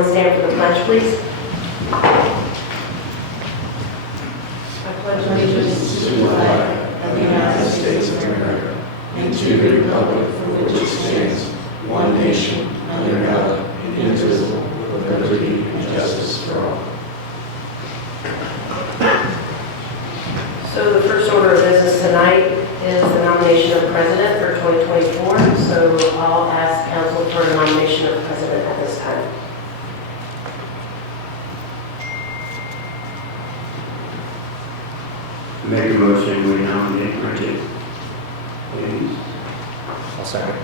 everyone stand for the pledge, please? I pledge allegiance to the flag of the United States of America and to the republic for which it stands, one nation, under God, indivisible, with liberty and justice for all. So the first order of business tonight is the nomination of president for 2024. So I'll ask council for a nomination of president at this time. Make a motion, we nominate Bridget Hayes. I'll second.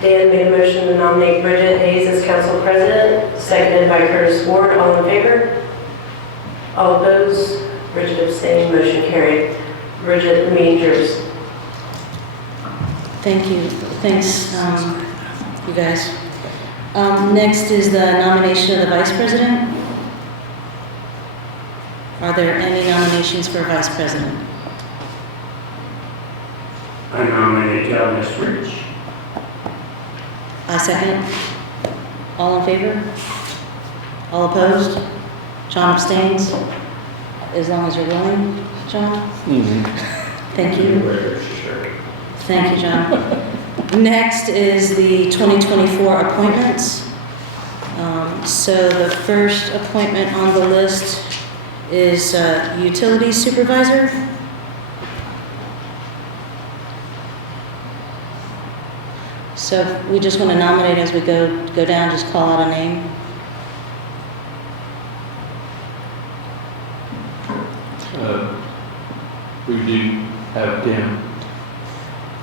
Dan made a motion to nominate Bridget Hayes as council president, seconded by Curtis Ward. All in favor? All opposed? Bridget abstained. Motion carried. Bridget, the meeting is yours. Thank you. Thanks, you guys. Next is the nomination of the vice president. Are there any nominations for vice president? I nominate Ward and Estridge. I second. All in favor? All opposed? John abstains. As long as you're willing, John? Thank you. Thank you, John. Next is the 2024 appointments. So the first appointment on the list is utility supervisor. So we just want to nominate as we go down, just call out a name. We do have Tim.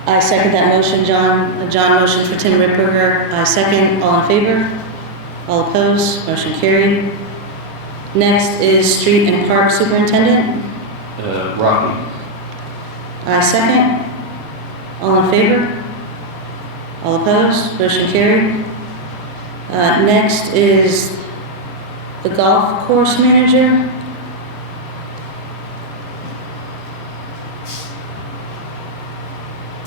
I second that motion, John. John motion for Tim Ripperger. I second. All in favor? All opposed? Motion carried. Next is street and park superintendent. Rocky. I second. All in favor? All opposed? Motion carried. Next is the golf course manager.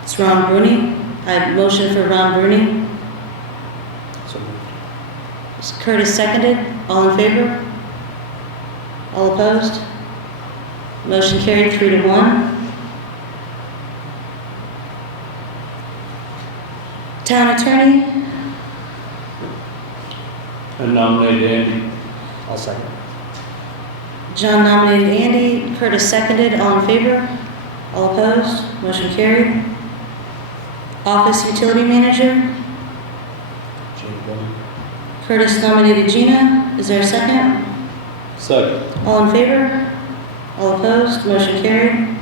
It's Ron Bruni. I motion for Ron Bruni. So moved. Curtis seconded. All in favor? All opposed? Motion carried 3-1. Town attorney. I nominate Andy. I'll second. John nominated Andy. Curtis seconded. All in favor? All opposed? Motion carried. Office utility manager. Jane. Curtis nominated Gina. Is there a second? Second. All in favor? All opposed? Motion carried.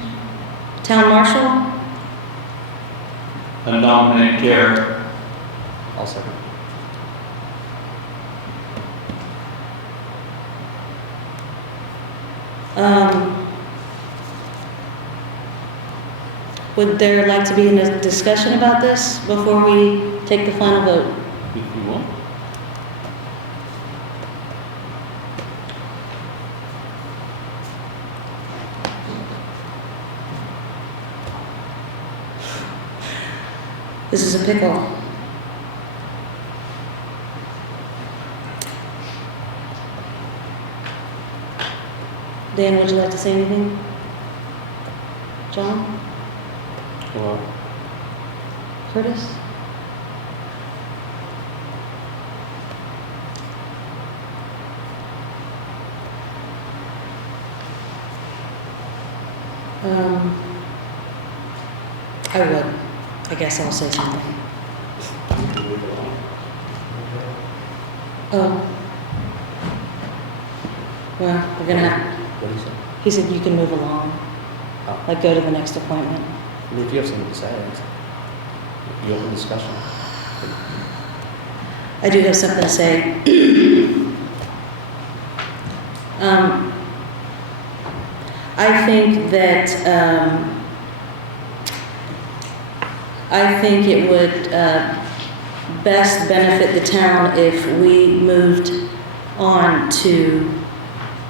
Town marshal. I nominate Garrett. I'll second. Would there like to be a discussion about this before we take the final vote? If you want. This is a pickle. Dan, would you like to say anything? John? Well, Curtis? I would. I guess I'll say something. Oh. Well, we're gonna have, what do you say? he said you can move along. Oh. Like go to the next appointment. I mean, if you have something to say, you open discussion. I do have something to say. I think that I think it would best benefit the town if we moved on to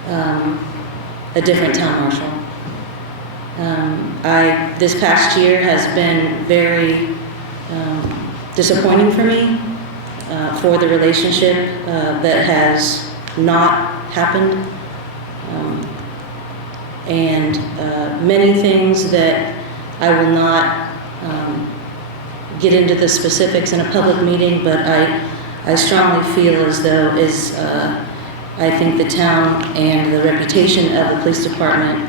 a different town marshal. This past year has been very disappointing for me. for the relationship that has not happened. And many things that I will not get into the specifics in a public meeting, but I strongly feel as though I think the town and the reputation of the police department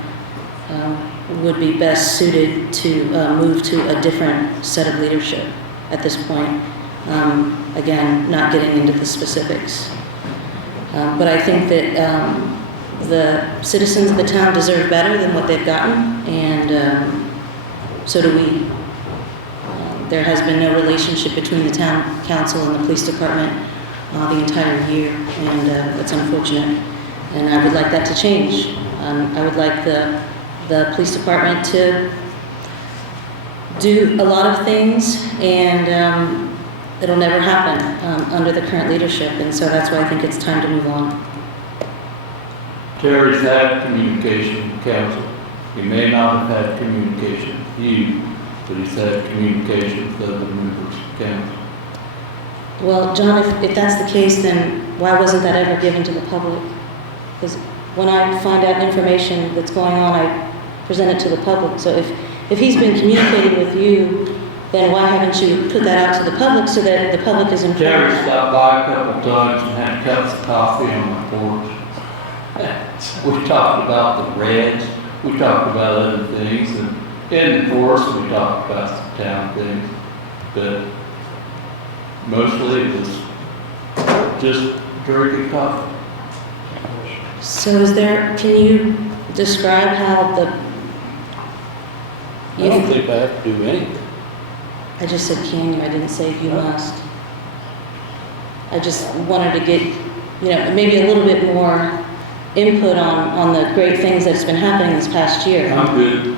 would be best suited to move to a different set of leadership at this point. Again, not getting into the specifics. But I think that the citizens of the town deserve better than what they've gotten, and so do we. There has been no relationship between the town council and the police department the entire year, and that's unfortunate. And I would like that to change. I would like the police department to do a lot of things, and it'll never happen under the current leadership, and so that's why I think it's time to move on. Terry's had communication with council. He may not have had communication with you, but he's had communication with other members of council. Well, John, if that's the case, then why wasn't that ever given to the public? Because when I find out information that's going on, I present it to the public. So if he's been communicating with you, then why haven't you put that out to the public so that the public is informed? Terry stopped by a couple times and had cups of coffee on my porch. We talked about the reds, we talked about other things, and of course we talked about some town things, but mostly it was just drinking coffee. So can you describe how I don't think I have to do anything. I just said can you, I didn't say you must. I just wanted to get, maybe a little bit more input on the great things that's been happening this past year. I'm good.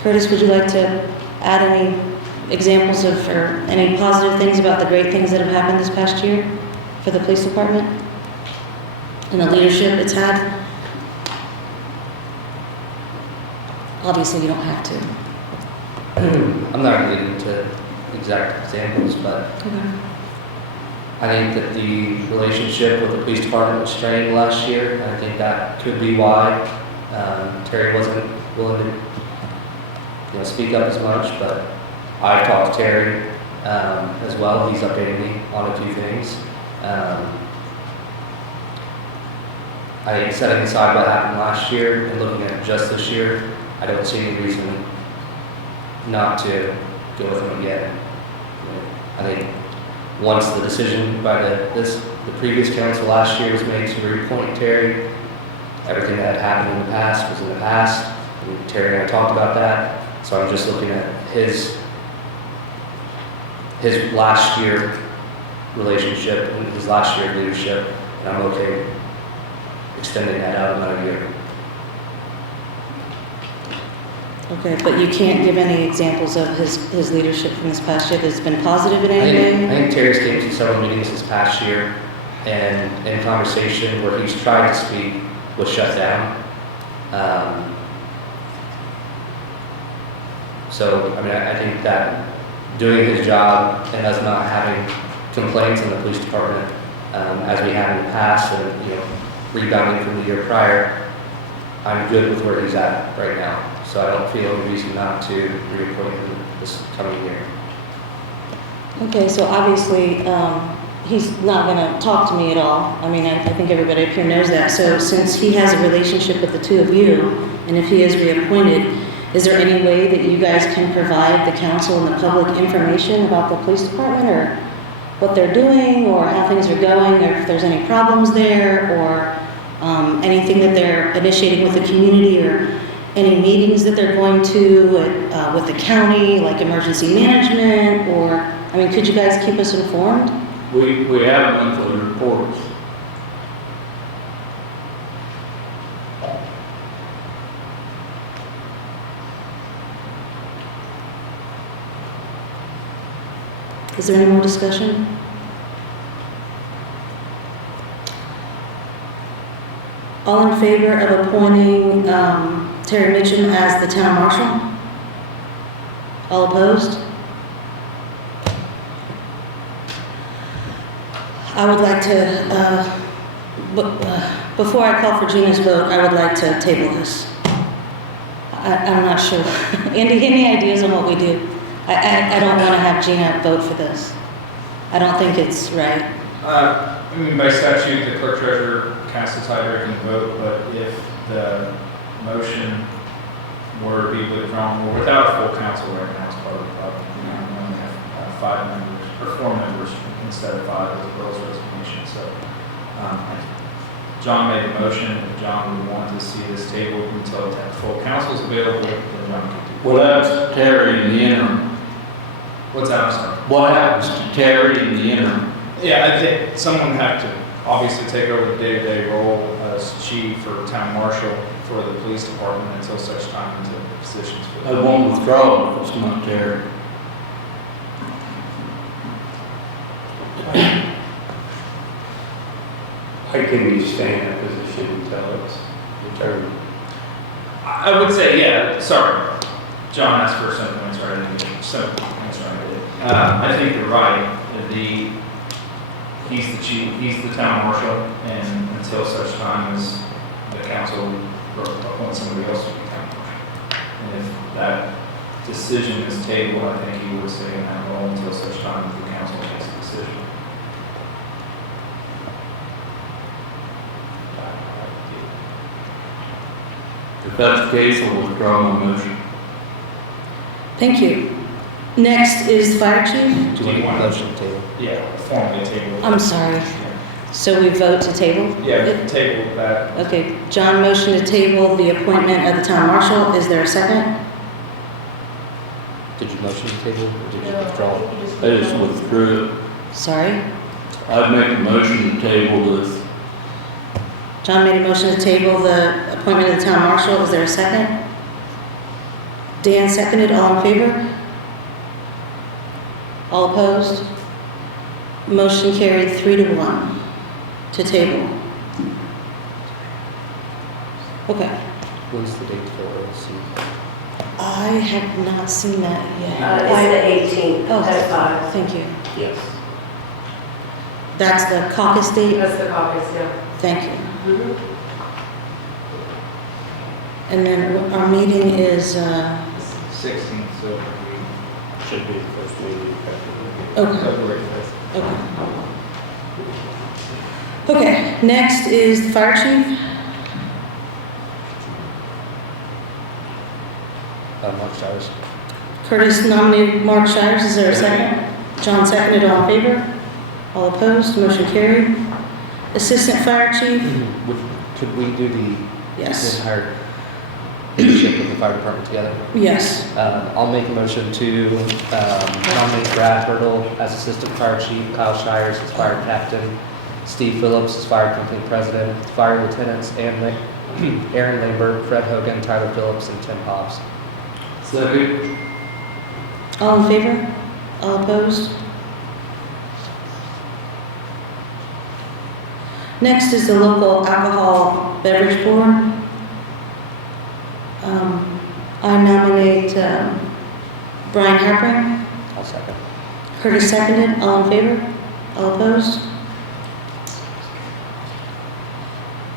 Curtis, would you like to add any examples of, or any positive things about the great things that have happened this past year for the police department and the leadership it's had? Obviously, you don't have to. I'm not going to get into exact examples, but I think that the relationship with the police department was strained last year, and I think that could be why Terry wasn't willing to speak up as much, but I've talked to Terry as well. He's updated me on a few things. I think setting aside what happened last year and looking at just this year, I don't see any reason not to go with him again. I think once the decision by the previous council last year was made to reappoint Terry, everything that had happened in the past was in the past. And Terry and I talked about that, so I'm just looking at his last year relationship and his last year leadership, and I'm okay extending that out another year. Okay, but you can't give any examples of his leadership from this past year that's been positive in I any way? think Terry's came to several meetings this past year, and in conversation where he's tried to speak was shut down. So, I think that doing his job and us not having complaints in the police department, as we have in the past, and rebounding from the year prior, I'm good with where he's at right now. So I don't feel any reason not to reappoint him this coming year. Okay, so obviously, he's not going to talk to me at all. I think everybody up here knows that. So since he has a relationship with the two of you, and if he is reappointed, is there any way that you guys can provide the council and the public information about the police department, or what they're doing, or how things are going, or if there's any problems there, or anything that they're initiating with the community, or any meetings that they're going to with the county, like emergency management, or, could you guys keep us informed? We have monthly reports. Is there any more discussion? All in favor of appointing Terry Mitchum as the town marshal? All opposed? I would like to, before I call for Gina's vote, I would like to table this. I'm not sure. Andy, any ideas on what we do? I don't want to have Gina vote for this. I don't think it's right. I mean, by statute, the clerk-treasurer casts a tie-breaking vote, but if the motion were to be withdrawn, or without a full council right now, it's part of the problem. We only have 5 members, or 4 members instead of 5 with the Earl's resignation. So, John made a motion. If John would want to see this table until the full council is available, then John can do it. What happens to Terry in the interim? What's that, I'm sorry? What happens to Terry in the interim? Yeah, I think someone would have to obviously take over the day-to-day role as chief or town marshal for the police department until such time until the positions. I won't withdraw if it's not Terry. How can you stay in that position until it's determined? I would say, yeah, sorry. John asked for some points right in here. So, that's right. I think you're right. He's the chief, he's the town marshal, and until such time as the council appoints somebody else to be town marshal. And if that decision is tabled, I think he would stay in that role until such time as the council makes a decision. If that's the case, I'll withdraw my motion. Thank you. Next is fire chief. Do you want a motion table? Yeah, formally table. I'm sorry. So we vote to table? Yeah, table that. Okay, John motion to table the appointment of the town marshal. Is there a second? Did you motion to table or did you withdraw? I just withdrew it. Sorry. I'd make a motion to table this. John made a motion to table the appointment of the town marshal. Is there a second? Dan seconded. All in favor? All opposed? Motion carried 3-1 to table. Okay. When's the date for OLC? I have not seen that yet. It's the 18th Oh, at 5. thank you. Yes. That's the caucus date? That's the caucus, yeah. Thank you. Mhm. And then our meeting is, 16th, so we Should be the first meeting. okay. February 5th. Okay. Okay, next is the fire chief. Mark Shires. Curtis nominated Mark Shires. Is there a second? John seconded. All in favor? All opposed? Motion carried. Assistant fire chief. Could we do the Yes. entire leadership of the fire department together? Yes. I'll make a motion to nominate Brad Hurdle as assistant fire chief, Kyle Shires as fire captain, Steve Phillips as fire company president, fire lieutenants Aaron Lambert, Fred Hogan, Tyler Phillips, and Tim Hobbs. Second. All in favor? All opposed? Next is the local alcohol beverage board. I nominate Brian Harpring. I'll second. Curtis seconded. All in favor? All opposed?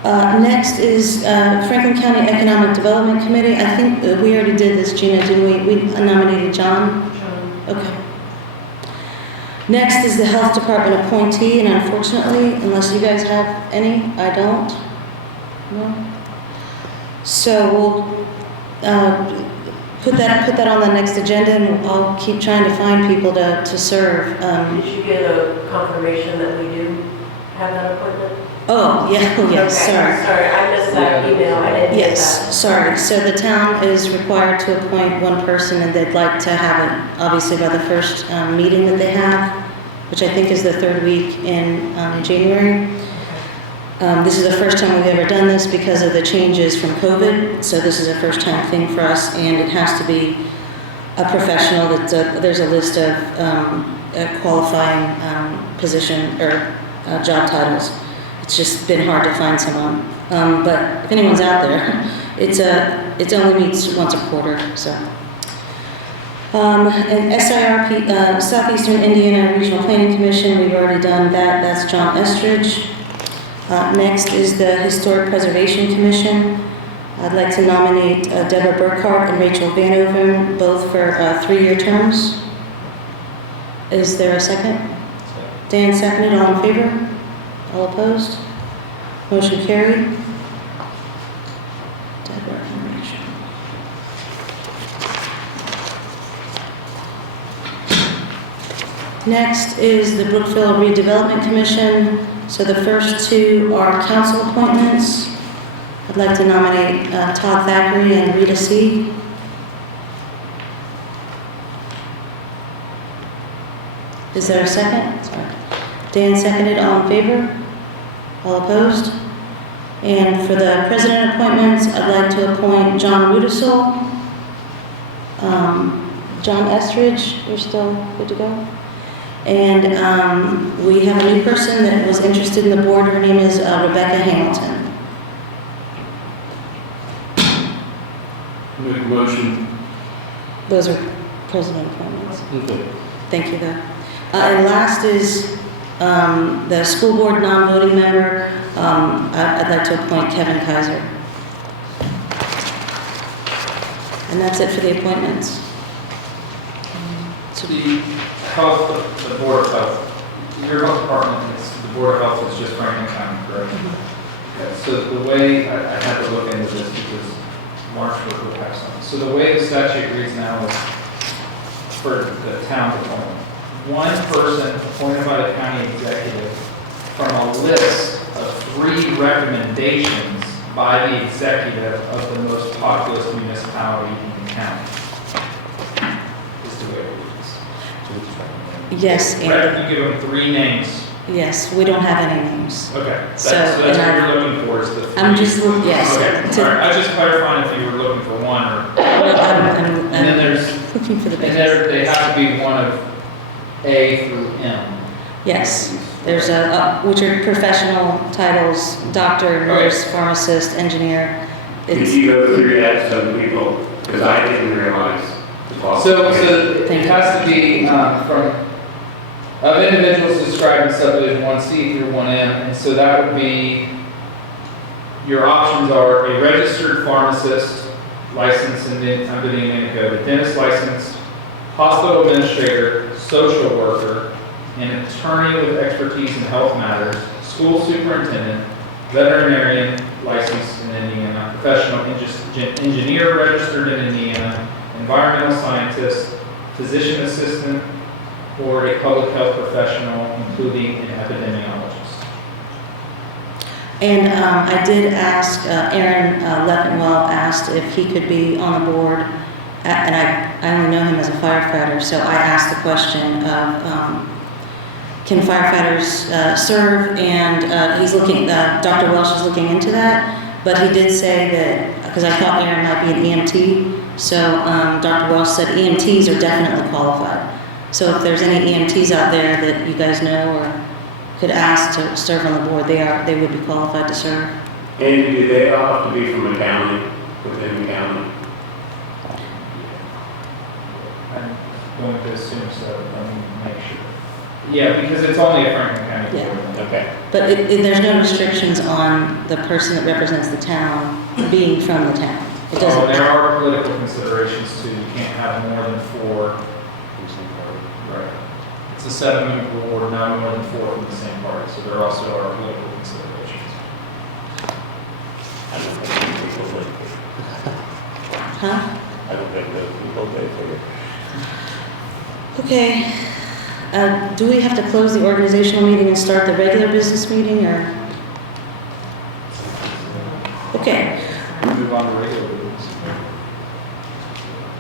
Next is Franklin County Economic Development Committee. I think we already did this, Gina, didn't we? We nominated John. Okay. Next is the Health Department appointee, and unfortunately, unless you guys have any, I don't. No. So we'll put that on the next agenda, and I'll keep trying to find people to serve. Did you get a confirmation that we do have that appointment? Oh, yeah, oh, yes, Okay, sorry. Sorry, I missed that email. I didn't get Yes, that. sorry. So the town is required to appoint one person, and they'd like to have it, obviously, by the first meeting that they have, which I think is the 3rd week in January. This is the first time we've ever done this because of the changes from COVID, so this is a first-time thing for us, and it has to be a professional. There's a list of qualifying position or job titles. It's just been hard to find someone. But if anyone's out there, it only meets once a quarter, so. And SIRP, Southeastern Indiana Regional Planning Commission, we've already done that. That's John Estridge. Next is the Historic Preservation Commission. I'd like to nominate Deborah Burkhart and Rachel Vanoven, both for 3-year terms. Is there a second? Dan seconded. All in favor? All opposed? Motion carried. Deborah and Rachel. Next is the Brookville Redevelopment Commission. So the first 2 are council appointments. I'd like to nominate Todd Thackeray and Rita C. Is there a second? Sorry. Dan seconded. All in favor? All opposed? And for the president appointments, I'd like to appoint John Rudisell, John Estridge. You're still good to go? And we have a new person that was interested in the board. Her name is Rebecca Hamilton. Make a motion. Those are president appointments. Okay. Thank you, though. And last is the school board non-voting member. I'd like to appoint Kevin Kaiser. And that's it for the appointments. So The health, the Board of Health, your health department, is the Board of Health is just Franklin County, correct? Okay, so the way, I had to look into this because March will have some. So the way the statute reads now is for the town appointment. One person appointed by the county executive from a list of 3 recommendations by the executive of the most populous municipality in the county. Is the way it reads. yes, You and give them 3 names. yes, we don't have any names. Okay, So, that's what and you're looking for is the 3. I'm just looking, yes. Okay, to- all right, I was just clarifying if you were looking for 1 or, I'm and then there's, looking for the and biggest. they have to be one of A through M. Yes, there's which are professional titles: doctor, nurse, pharmacist, engineer. Did It's, you go through that, some people, because I didn't realize the So qualifications. it has to be from, of individuals described in subdivision 1C through 1M, and so that would be, your options are a registered pharmacist, licensed in the, I'm getting in code, a dentist licensed, hospital administrator, social worker, an attorney with expertise in health matters, school superintendent, veterinarian licensed in Indiana, professional engineer registered in Indiana, environmental scientist, physician assistant, or a public health professional, including an epidemiologist. and I did ask Aaron Leffenwell asked if he could be on the board, and I only know him as a firefighter, so I asked the question of can firefighters serve, and he's looking. Dr. Welsh is looking into that, but he did say that because I thought Aaron might be an EMT, so Dr. Welsh said EMTs are definitely qualified. So if there's any EMTs out there that you guys know or could ask to serve on the board, they would be qualified to serve. And do they all have to be from a county, within the county? I'm going to assume so, let me make sure. Yeah, because it's only a Franklin County Yeah. board. Okay. But there's no restrictions on the person that represents the town being from the town. It Oh, doesn't. there are political considerations too, you can't have more than 4. Right. It's a 7-member board, not more than 4 from the same party, so there also are political considerations. I don't think people live here. Huh? I don't think those people live here. Okay. Do we have to close the organizational meeting and start the regular business meeting, or? Okay. Move on to regular business.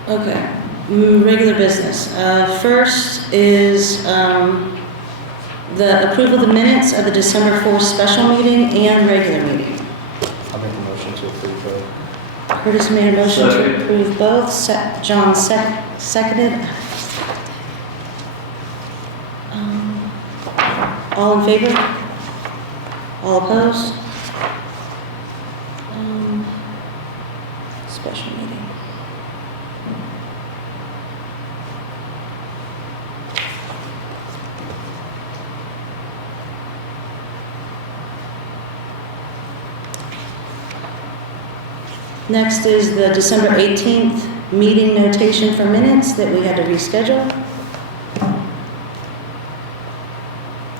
Okay. Regular business. First is the approval of the minutes of the December 4th special meeting and regular meeting. I'll make a motion to approve both. Curtis made a motion to Second. approve both. John seconded. All in favor? All opposed? Special meeting. Next is the December 18th meeting notation for minutes that we had to reschedule.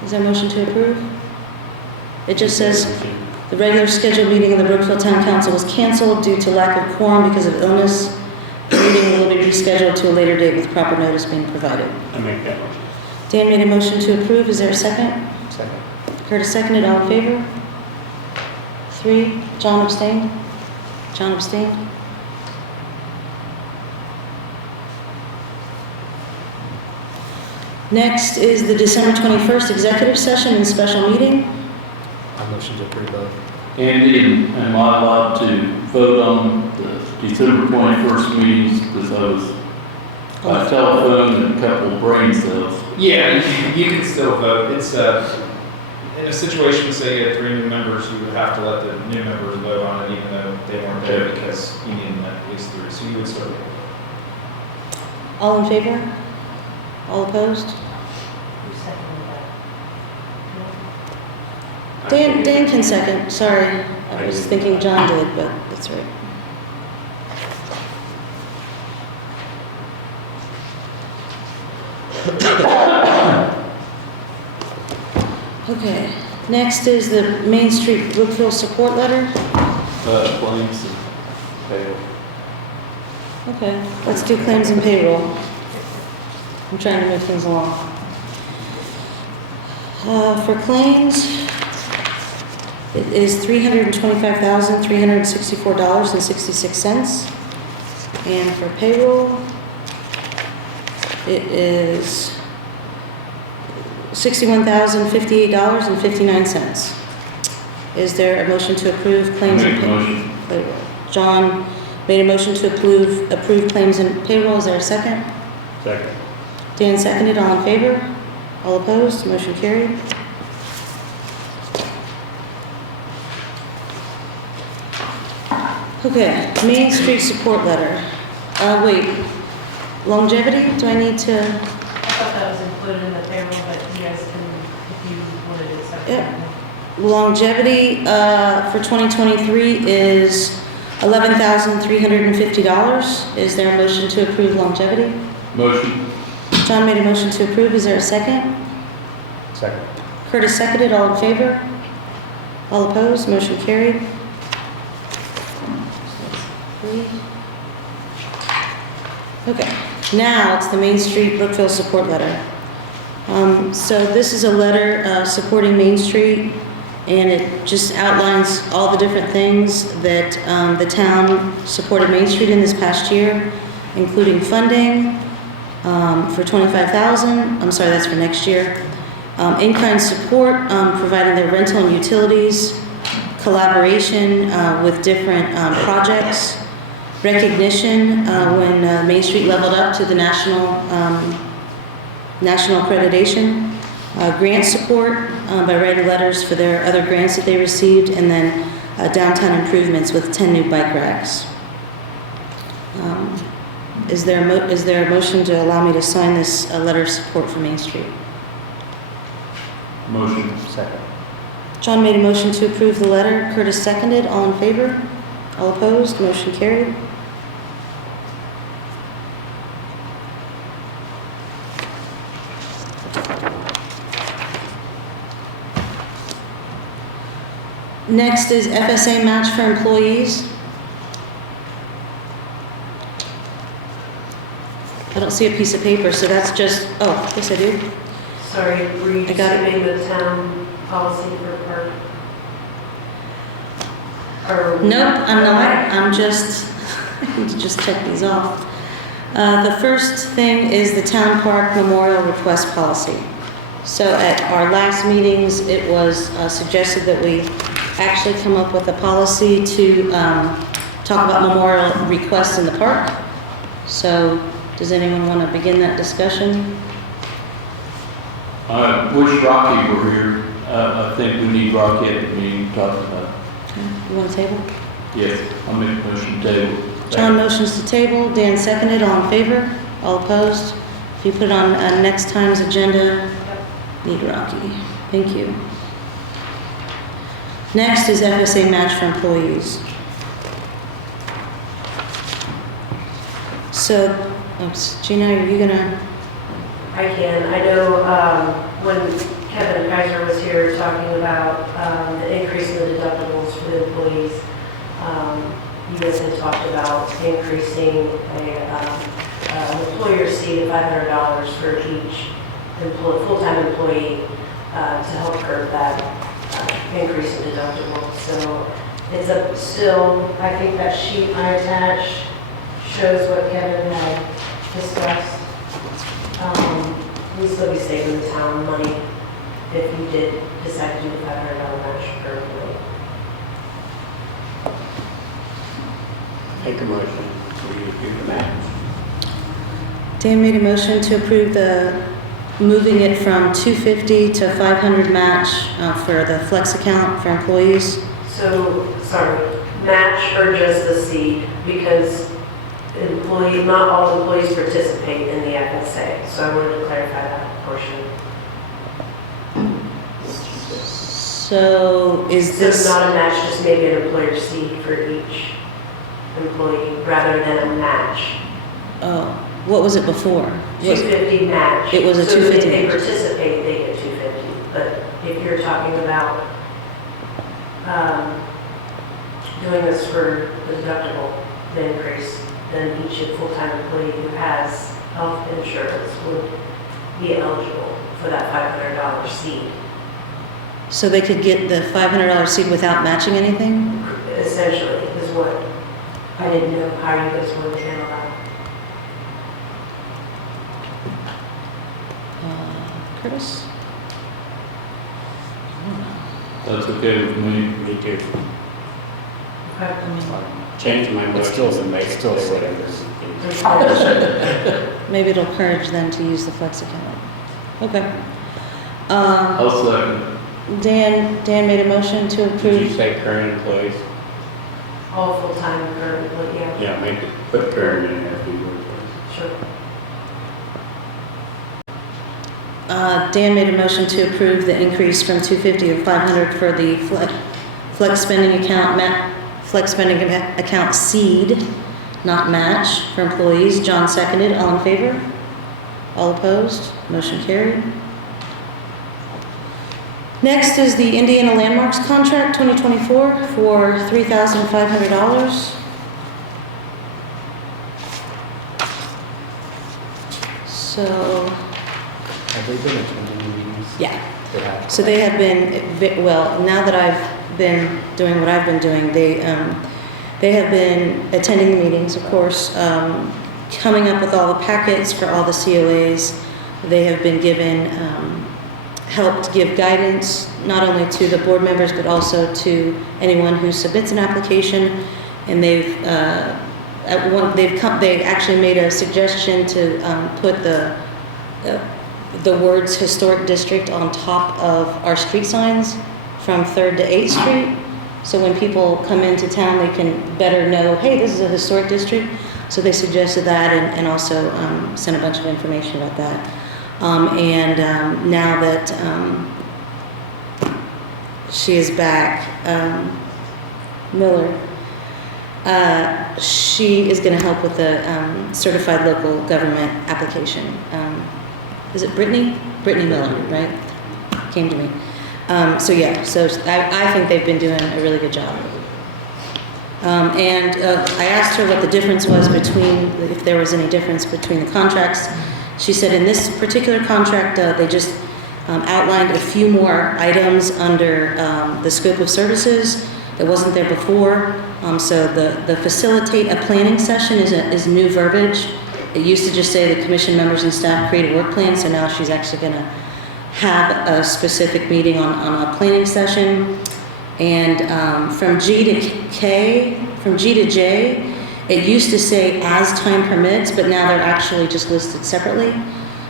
Is there a motion to approve? It just says the regular scheduled meeting of the Brookville Town Council was canceled due to lack of quorum because of illness. The meeting will be rescheduled to a later date with proper notice being provided. I make that motion. Dan made a motion to approve. Is there a second? Second. Curtis seconded. All in favor? 3. John abstained? John abstained? Next is the December 21st executive session and special meeting. I motion to approve both. Andy, am I allowed to vote on the December 21st meetings because I was by telephone and a couple of brain cells? Yeah, you can still vote. It's in a situation, say you had 3 new members, you would have to let the new members vote on it even though they weren't there because you needed at least 3, so you would still vote. All in favor? All opposed? Who seconded that? Dan can second. Sorry, I was thinking John did, but that's right. Okay, next is the Main Street Brookville support letter. Claims and payroll. Okay, let's do claims and payroll. I'm trying to move things along. For claims, it is $325,364.66. And for payroll, it is $61,058.59. Is there a motion to approve claims and Make a motion. payroll? John made a motion to approve claims and payroll. Is there a second? Second. Dan seconded. All in favor? All opposed? Motion carried. Okay, Main Street support letter. Wait, longevity, do I need to? I thought that was included in the payroll, but you guys can, if you wanted it separately. Yep. Longevity for 2023 is $11,350. Is there a motion to approve longevity? Motion. John made a motion to approve. Is there a second? Second. Curtis seconded. All in favor? All opposed? Motion carried. Okay, now it's the Main Street Brookville support letter. So this is a letter supporting Main Street, and it just outlines all the different things that the town supported Main Street in this past year, including funding for $25,000. I'm sorry, that's for next year. In-kind support, providing their rental and utilities, collaboration with different projects, recognition when Main Street leveled up to the national accreditation, grant support by writing letters for their other grants that they received, and then downtown improvements with 10 new bike racks. Is there a motion to allow me to sign this letter of support for Main Street? Motion. Second. John made a motion to approve the letter. Curtis seconded. All in favor? All opposed? Motion carried. Next is FSA match for employees. I don't see a piece of paper, so that's just, oh, yes I do. Sorry, were you I got it. skipping the town policy for park? Or- Nope, I'm not. Okay. I'm just, I need to just check these off. The first thing is the town park memorial request policy. So at our last meetings, it was suggested that we actually come up with a policy to talk about memorial requests in the park. So does anyone want to begin that discussion? I wish Rocky were here. I think we need Rocky at the meeting to talk about. You want to table? Yes, I'll make a motion to table. John motions to table. Dan seconded. All in favor? All opposed? If you put it on next time's agenda, need Rocky. Thank you. Next is FSA match for employees. So, Gina, are you gonna, I can. I know when Kevin Kaiser was here talking about the increase in the deductibles for the employees, you guys had talked about increasing an employer's seat of $500 for each full-time employee to help curb that increase in deductibles. So it's up still, I think that sheet I attached shows what Kevin had discussed. We'd still be saving the town money if you did decide to do the $500 match per employee. Make a motion, we do the match. Dan made a motion to approve moving it from 250 to 500 match for the flex account for employees. So, sorry, match or just the seed? Because not all employees participate in the FSA, so I wanted to clarify that portion. So is So this, not a match, just maybe an employer seed for each employee rather than a match. oh, what was it before? 250 match. It was a So 250 if they match. participate, they get 250. But if you're talking about doing this for the deductible, the increase, then each full-time employee who has health insurance would be eligible for that $500 seed. So they could get the $500 seed without matching anything? Essentially, is what I didn't know how you guys wanted to handle that. Curtis? That's okay with me. Me too. Okay. Change my It's motion still- and make it's it still say safe. Maybe it'll encourage them to use the flex account. Okay. I'll second. Dan made a motion to Did you approve. say current employees? All full-time current, yeah, Yeah, make it, put current in there if you would. sure. Dan made a motion to approve the increase from 250 to 500 for the flex spending account seed, not match, for employees. John seconded. All in favor? All opposed? Motion carried. Next is the Indiana Landmarks Contract 2024 for $3,500. So, Have they been attending meetings? yeah. They have. So they have been, well, now that I've been doing what I've been doing, they have been attending the meetings, of course, coming up with all the packets for all the COAs. They have been given, helped give guidance, not only to the board members, but also to anyone who submits an application. And they actually made a suggestion to put the words historic district on top of our street signs from 3rd to 8th Street. So when people come into town, they can better know, hey, this is a historic district. So they suggested that and also sent a bunch of information about that. Now that she is back, Miller, she is going to help with the certified local government application. Is it Brittany? Brittany Miller, right? Came to me. I think they've been doing a really good job. I asked her what the difference was if there was any difference between the contracts. She said in this particular contract, they just outlined a few more items under the scope of services that wasn't there before. So the facilitate a planning session is new verbiage. It used to just say the commission members and staff create a work plan, so now she's actually going to have a specific meeting on a planning session. And from G to J, it used to say as time permits, but now they're actually just listed separately.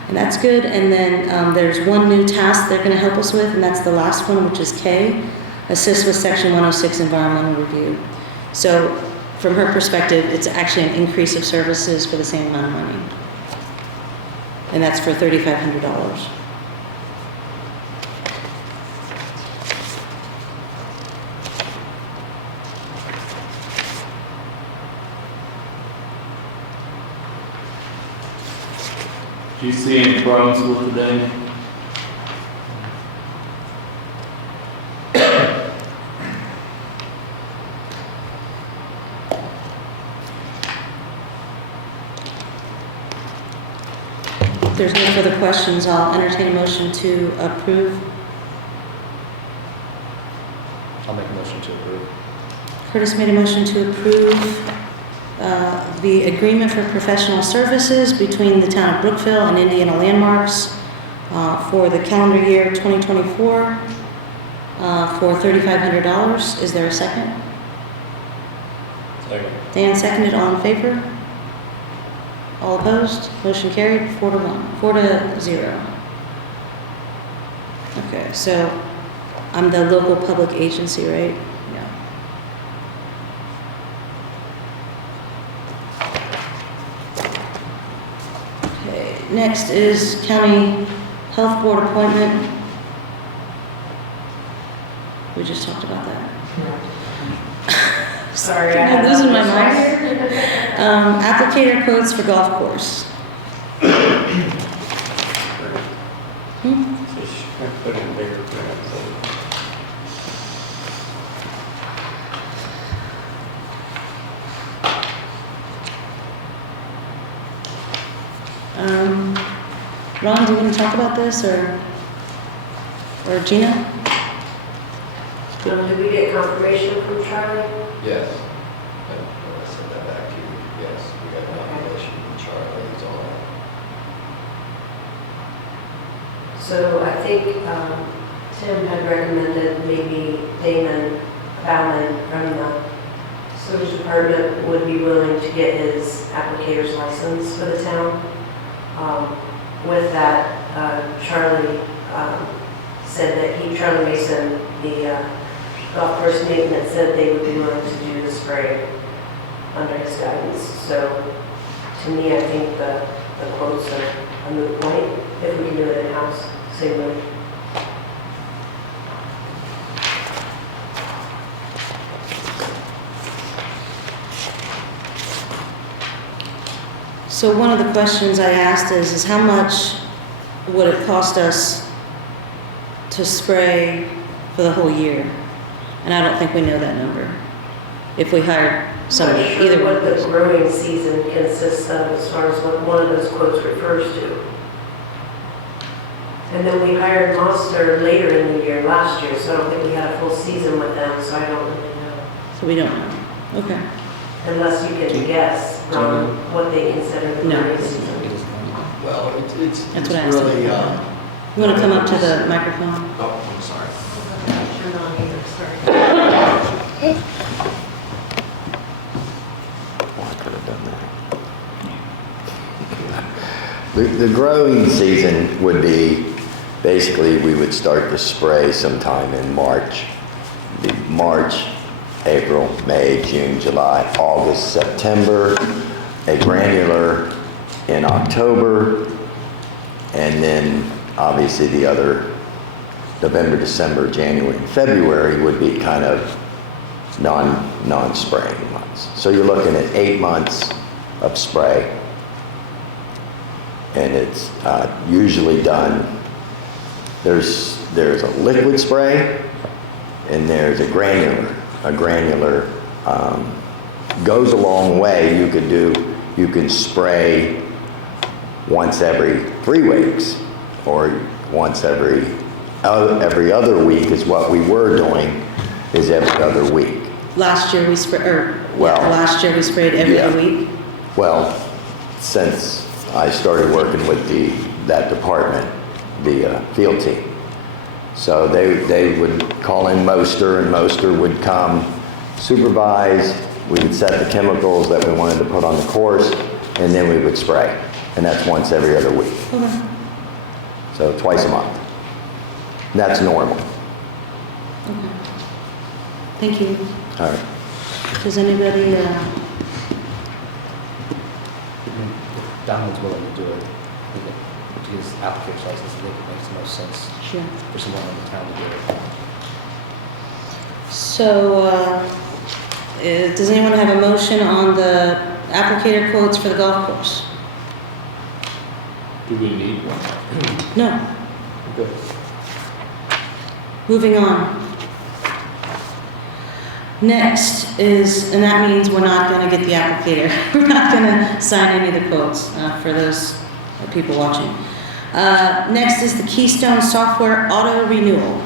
And that's good. And then there's one new task they're going to help us with, and that's the last one, which is K, assist with Section 106 environmental review. So from her perspective, it's actually an increase of services for the same amount of money. And that's for $3,500. Do you see any problems with today? If there's no further questions, I'll entertain a motion to approve. I'll make a motion to approve. Curtis made a motion to approve the agreement for professional services between the town of Brookville and Indiana Landmarks for the calendar year 2024 for $3,500. Is there a second? Second. Dan seconded. All in favor? All opposed? Motion carried 4-0. Okay, so I'm the local public agency, right? Yeah. Okay, next is county health board appointment. We just talked about that. Sorry, I'm losing my mind. Applicator quotes for golf course. Put in bigger print. Ron, do you want to talk about this, or Gina? Did we get confirmation from Charlie? Yes. I sent that back to you. Yes, we got confirmation from Charlie. It's all right. So I think Tim had recommended maybe Damon Fallon from the sewage department would be willing to get his applicator's license for the town. With that, Charlie said that Charlie Mason, the golf course maintenance, said they would be willing to do the spray under his guidance. So to me, I think the quotes are a moot point if we can do it in-house. Same way. So one of the questions I asked is how much would it cost us to spray for the whole year? And I don't think we know that number. If we hired somebody, I'm not sure either one what of the those. growing season consists of as far as what one of those quotes refers to. And then we hired Monster later in the year, last year, so I don't think we had a full season with them, so I don't really know. So we don't know. Okay. Unless you can guess from what they consider the No. growing season. Well, it's That's what I asked really, him. You want to come up to the microphone? oh, I'm sorry. Turn on either, sorry. I could have done that. The growing season would be, basically, we would start to spray sometime in March. The March, April, May, June, July, August, September, a granular in October, and then obviously the other November, December, January, and February would be kind of non-spraying months. So you're looking at 8 months of spray, and it's usually done. There's a liquid spray, and there's a granular. A granular goes a long way. You can spray once every 3 weeks, or once every other week is what we were doing, is every other week. Last year we sprayed, Well, last year we sprayed every yeah. other week. Well, since I started working with that department, the field team. So they would call in Moster, and Moster would come supervise. We would set the chemicals that we wanted to put on the course, and then we would spray. And that's once every other week. Okay. So twice a month. That's normal. Okay. Thank you. All right. Does anybody, If Donald's willing to do it, with his applicator's license, I think it makes the most sense sure. for someone in the town to do it. So, does anyone have a motion on the applicator quotes for the golf course? Do we need one? No. Okay. Moving on. Next is, and that means we're not going to get the applicator. We're not going to sign any of the quotes for those people watching. Next is the Keystone Software Auto Renewal.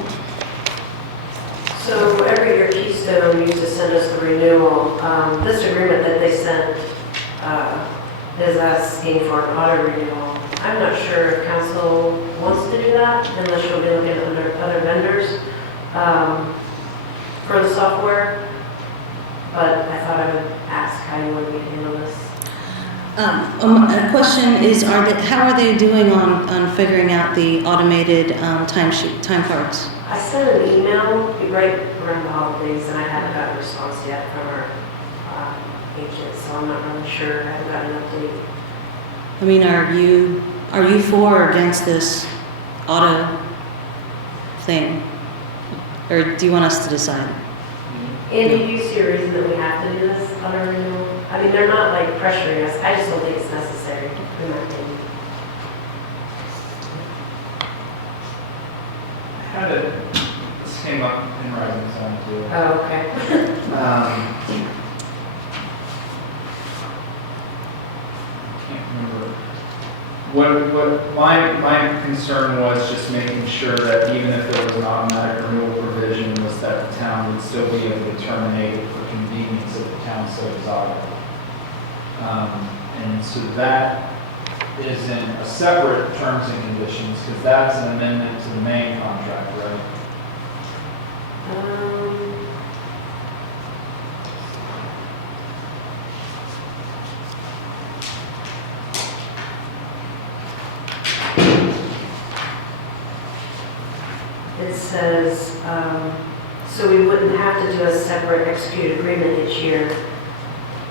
So every year Keystone used to send us the renewal. This agreement that they sent is asking for an auto renewal. I'm not sure if council wants to do that, unless you'll be looking at other vendors for the software. But I thought I would ask how you would handle this. A question is, how are they doing on figuring out the automated time cards? I sent an email right around the holidays, and I haven't gotten a response yet from our agent, so I'm not really sure. I haven't gotten an update. I mean, are you for or against this auto thing? Or do you want us to decide? Andy, do you see a reason that we have to do this auto renewal? I mean, they're not like pressuring us. I just don't think it's necessary, in my opinion. This came up in Rising Sun too. Oh, okay. Can't remember. What my concern was just making sure that even if there was an automatic renewal provision, was that the town would still be able to terminate it for convenience if the town so desired. And so that isn't a separate terms and conditions, because that's an amendment to the main contract, right? It says, so we wouldn't have to do a separate executed agreement each year,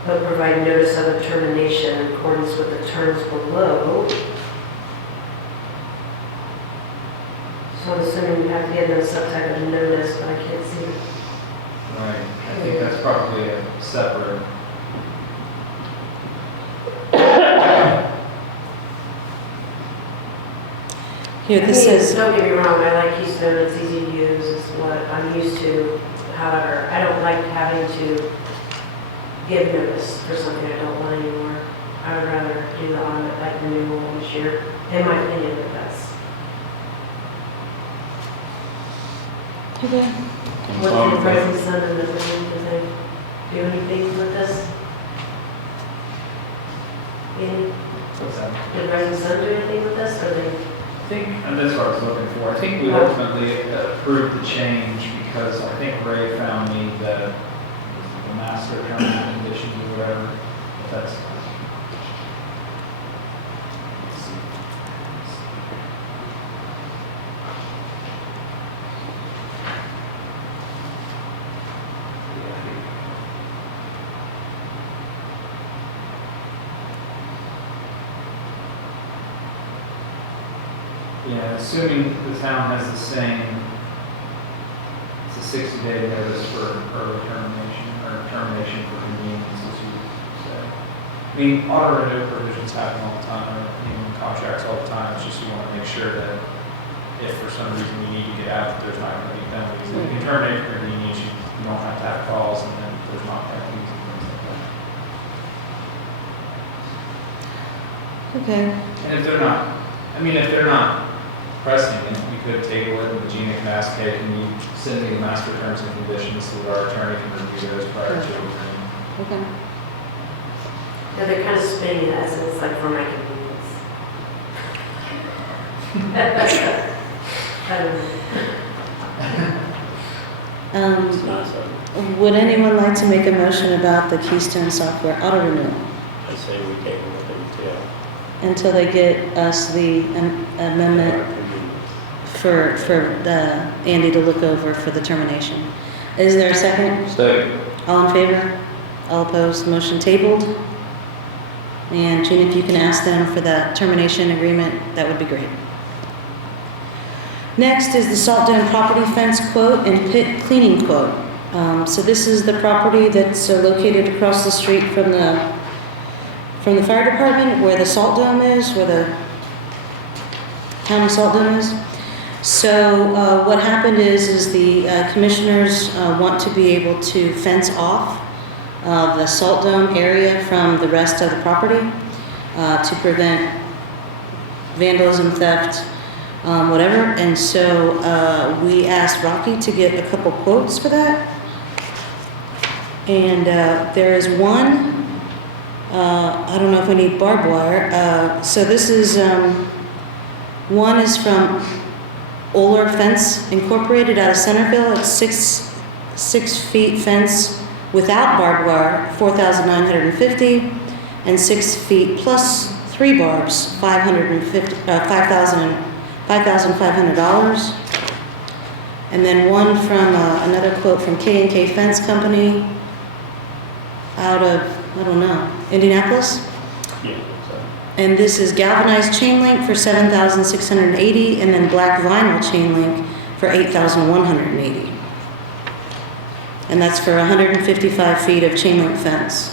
but provide notice of a termination in accordance with the terms below. So I'm assuming we have to give them some type of notice, but I can't see. Right. I think that's probably a separate. Here, this says, Don't get me wrong, I like Keystone, it's easy to use, it's what I'm used to. However, I don't like having to give notice for something I don't want anymore. I would rather do the automatic like renewal each year, in my opinion, but that's. okay. What did Rising Sun and the did they do anything with this? Andy, What's that? did Rising Sun do anything with this, or they? I think, and that's what I was looking for. I think we ultimately approved the change because I think Ray found me the master terms and conditions or whatever. If that's. Let's see. Yeah, assuming the town has the same, it's a 60-day notice for early termination, or termination for convenience, as you say. I mean, auto renew provisions happen all the time, or even contracts all the time, it's just you want to make sure that if for some reason you need to get out, that there's not going to be penalties. If you can terminate for convenience, you don't have to have calls, and then there's not penalties and things like that. Okay. And if they're not pressing it, we could table it, and Gina can ask, hey, can you send me the master terms and conditions so that our attorney can review those prior to agreeing? Okay. Yeah, they're kind of spinning it as it's like for my convenience. I don't know. It's not so. Would anyone like to make a motion about the Keystone Software auto renewal I say we table it until they get us the amendment for Andy to look over for the termination? Is there a second? Second. All in favor? All opposed? Motion tabled. And Gina, if you can ask them for that termination agreement, that would be great. Next is the Salt Dome property fence quote and pit cleaning quote. So this is the property that's located across the street from the fire department, where the Salt Dome is, where the county salt dome is. So what happened is the commissioners want to be able to fence off the salt dome area from the rest of the property to prevent vandalism, theft, whatever. And so we asked Rocky to get a couple quotes for that. And there is one, I don't know if we need barbed wire. So this is, one is from Oler Fence Incorporated out of Centerville. It's 6 feet fence without barbed wire, $4,950, and 6 feet plus 3 barbs, $5,500. And then one from another quote from K&K Fence Company out of, I don't know, Indianapolis. Yeah. And this is galvanized chain link for $7,680, and then black vinyl chain link for $8,180. And that's for 155 feet of chain link fence.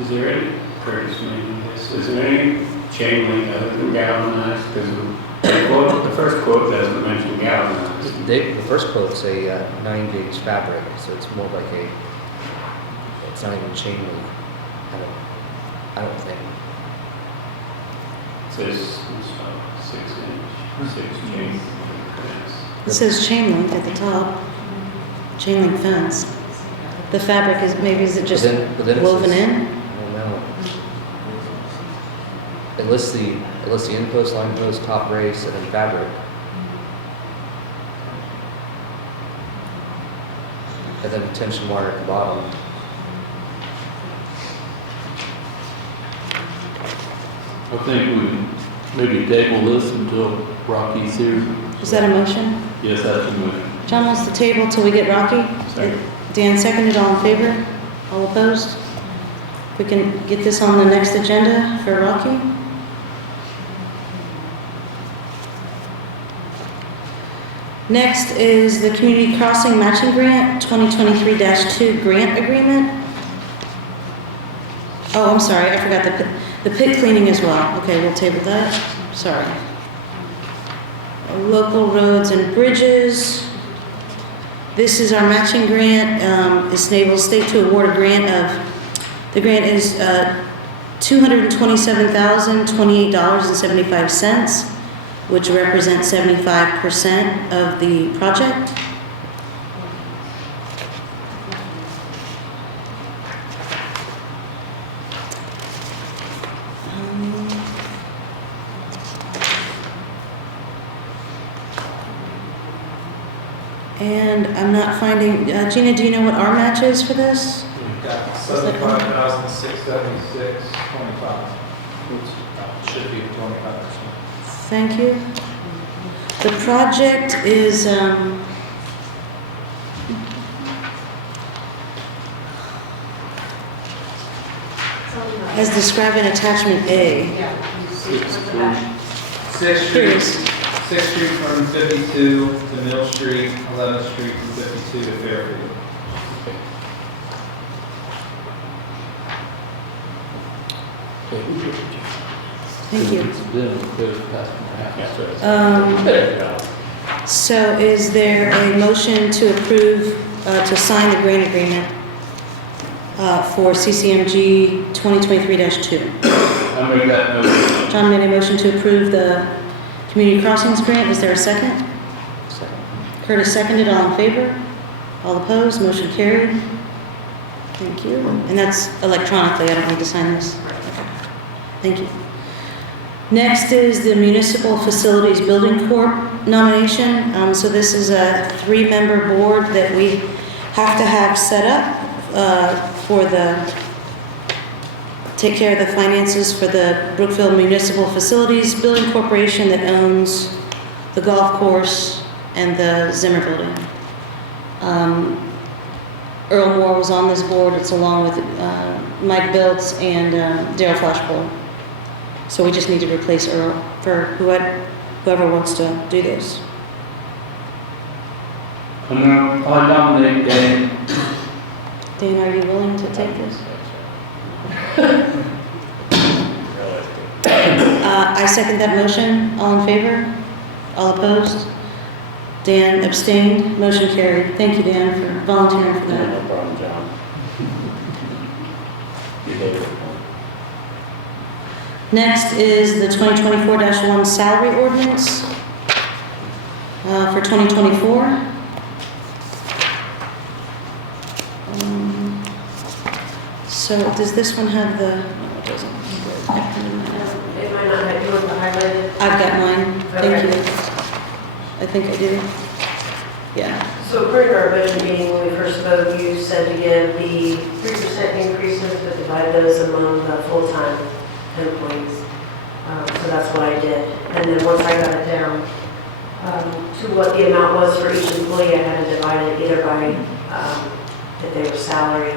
Is there any, Curtis, maybe this, is there any chain link other than galvanized? Because the first quote doesn't mention galvanized. The first quote's a 9-gauge fabric, so it's more like it's not even chain link. I don't think. It says 6 chain. It says chain link at the top, chain link fence. The fabric is, maybe is it just But then it woven says- in? I don't know. It lists the in post, line post, top brace, and then fabric. And then tension wire at the bottom. I think we maybe table this until Rocky's here. Is that a motion? Yes, that's a motion. John wants the table till we get Rocky. Second. Dan seconded, all in favor? All opposed? We can get this on the next agenda for Rocky. Next is the Community Crossing Matching Grant 2023-2 grant agreement. Oh, I'm sorry, I forgot the pit cleaning as well. Okay, we'll table that. Sorry. Local roads and bridges. This is our matching grant. This enables state to award a grant of, the grant is $227,028.75, which represents 75% of the project. And I'm not finding, Gina, do you know what our match is for this? We've got 75,676.25, which should be 25%. Thank you. The project is, as described in attachment A. 6th Here it Street, is. 6th Street from 52 to Mill Street, 11th Street from 52 to Fairfield. Thank you. It's been a bit past my house. So is there a motion to approve, to sign the grant agreement for CCMG 2023-2? I make that motion. John made a motion to approve the Community Crossings grant. Is there a second? Second. Curtis seconded. All in favor? All opposed? Motion carried. Thank you. And that's electronically. I don't need to sign this. Okay. Thank you. Next is the Municipal Facilities Building Corp nomination. So this is a 3-member board that we have to have set up for take care of the finances for the Brookville Municipal Facilities Building Corporation that owns the golf course and the Zimmer Building. Earl Moore was on this board. It's along with Mike Biltz and Daryl Flashpool. So we just need to replace Earl for whoever wants to do this. I nominate Dan. Dan, are you willing to take this? I second that motion. All in favor? All opposed? Dan abstained. Motion carried. Thank you, Dan, for volunteering for No, that. no problem, John. You gave it. Next is the 2024-1 salary ordinance for 2024. So does this one have the, no, it doesn't. It might not have, you want to highlight it? I've got mine. Thank Okay. you. I think I do. Yeah. So according to our budget meeting, when we first spoke, you said to give the 3% increases, but divide those among the full-time employees. So that's what I did. And then once I got it down to what the amount was for each employee, I had to divide it either by if they were salary,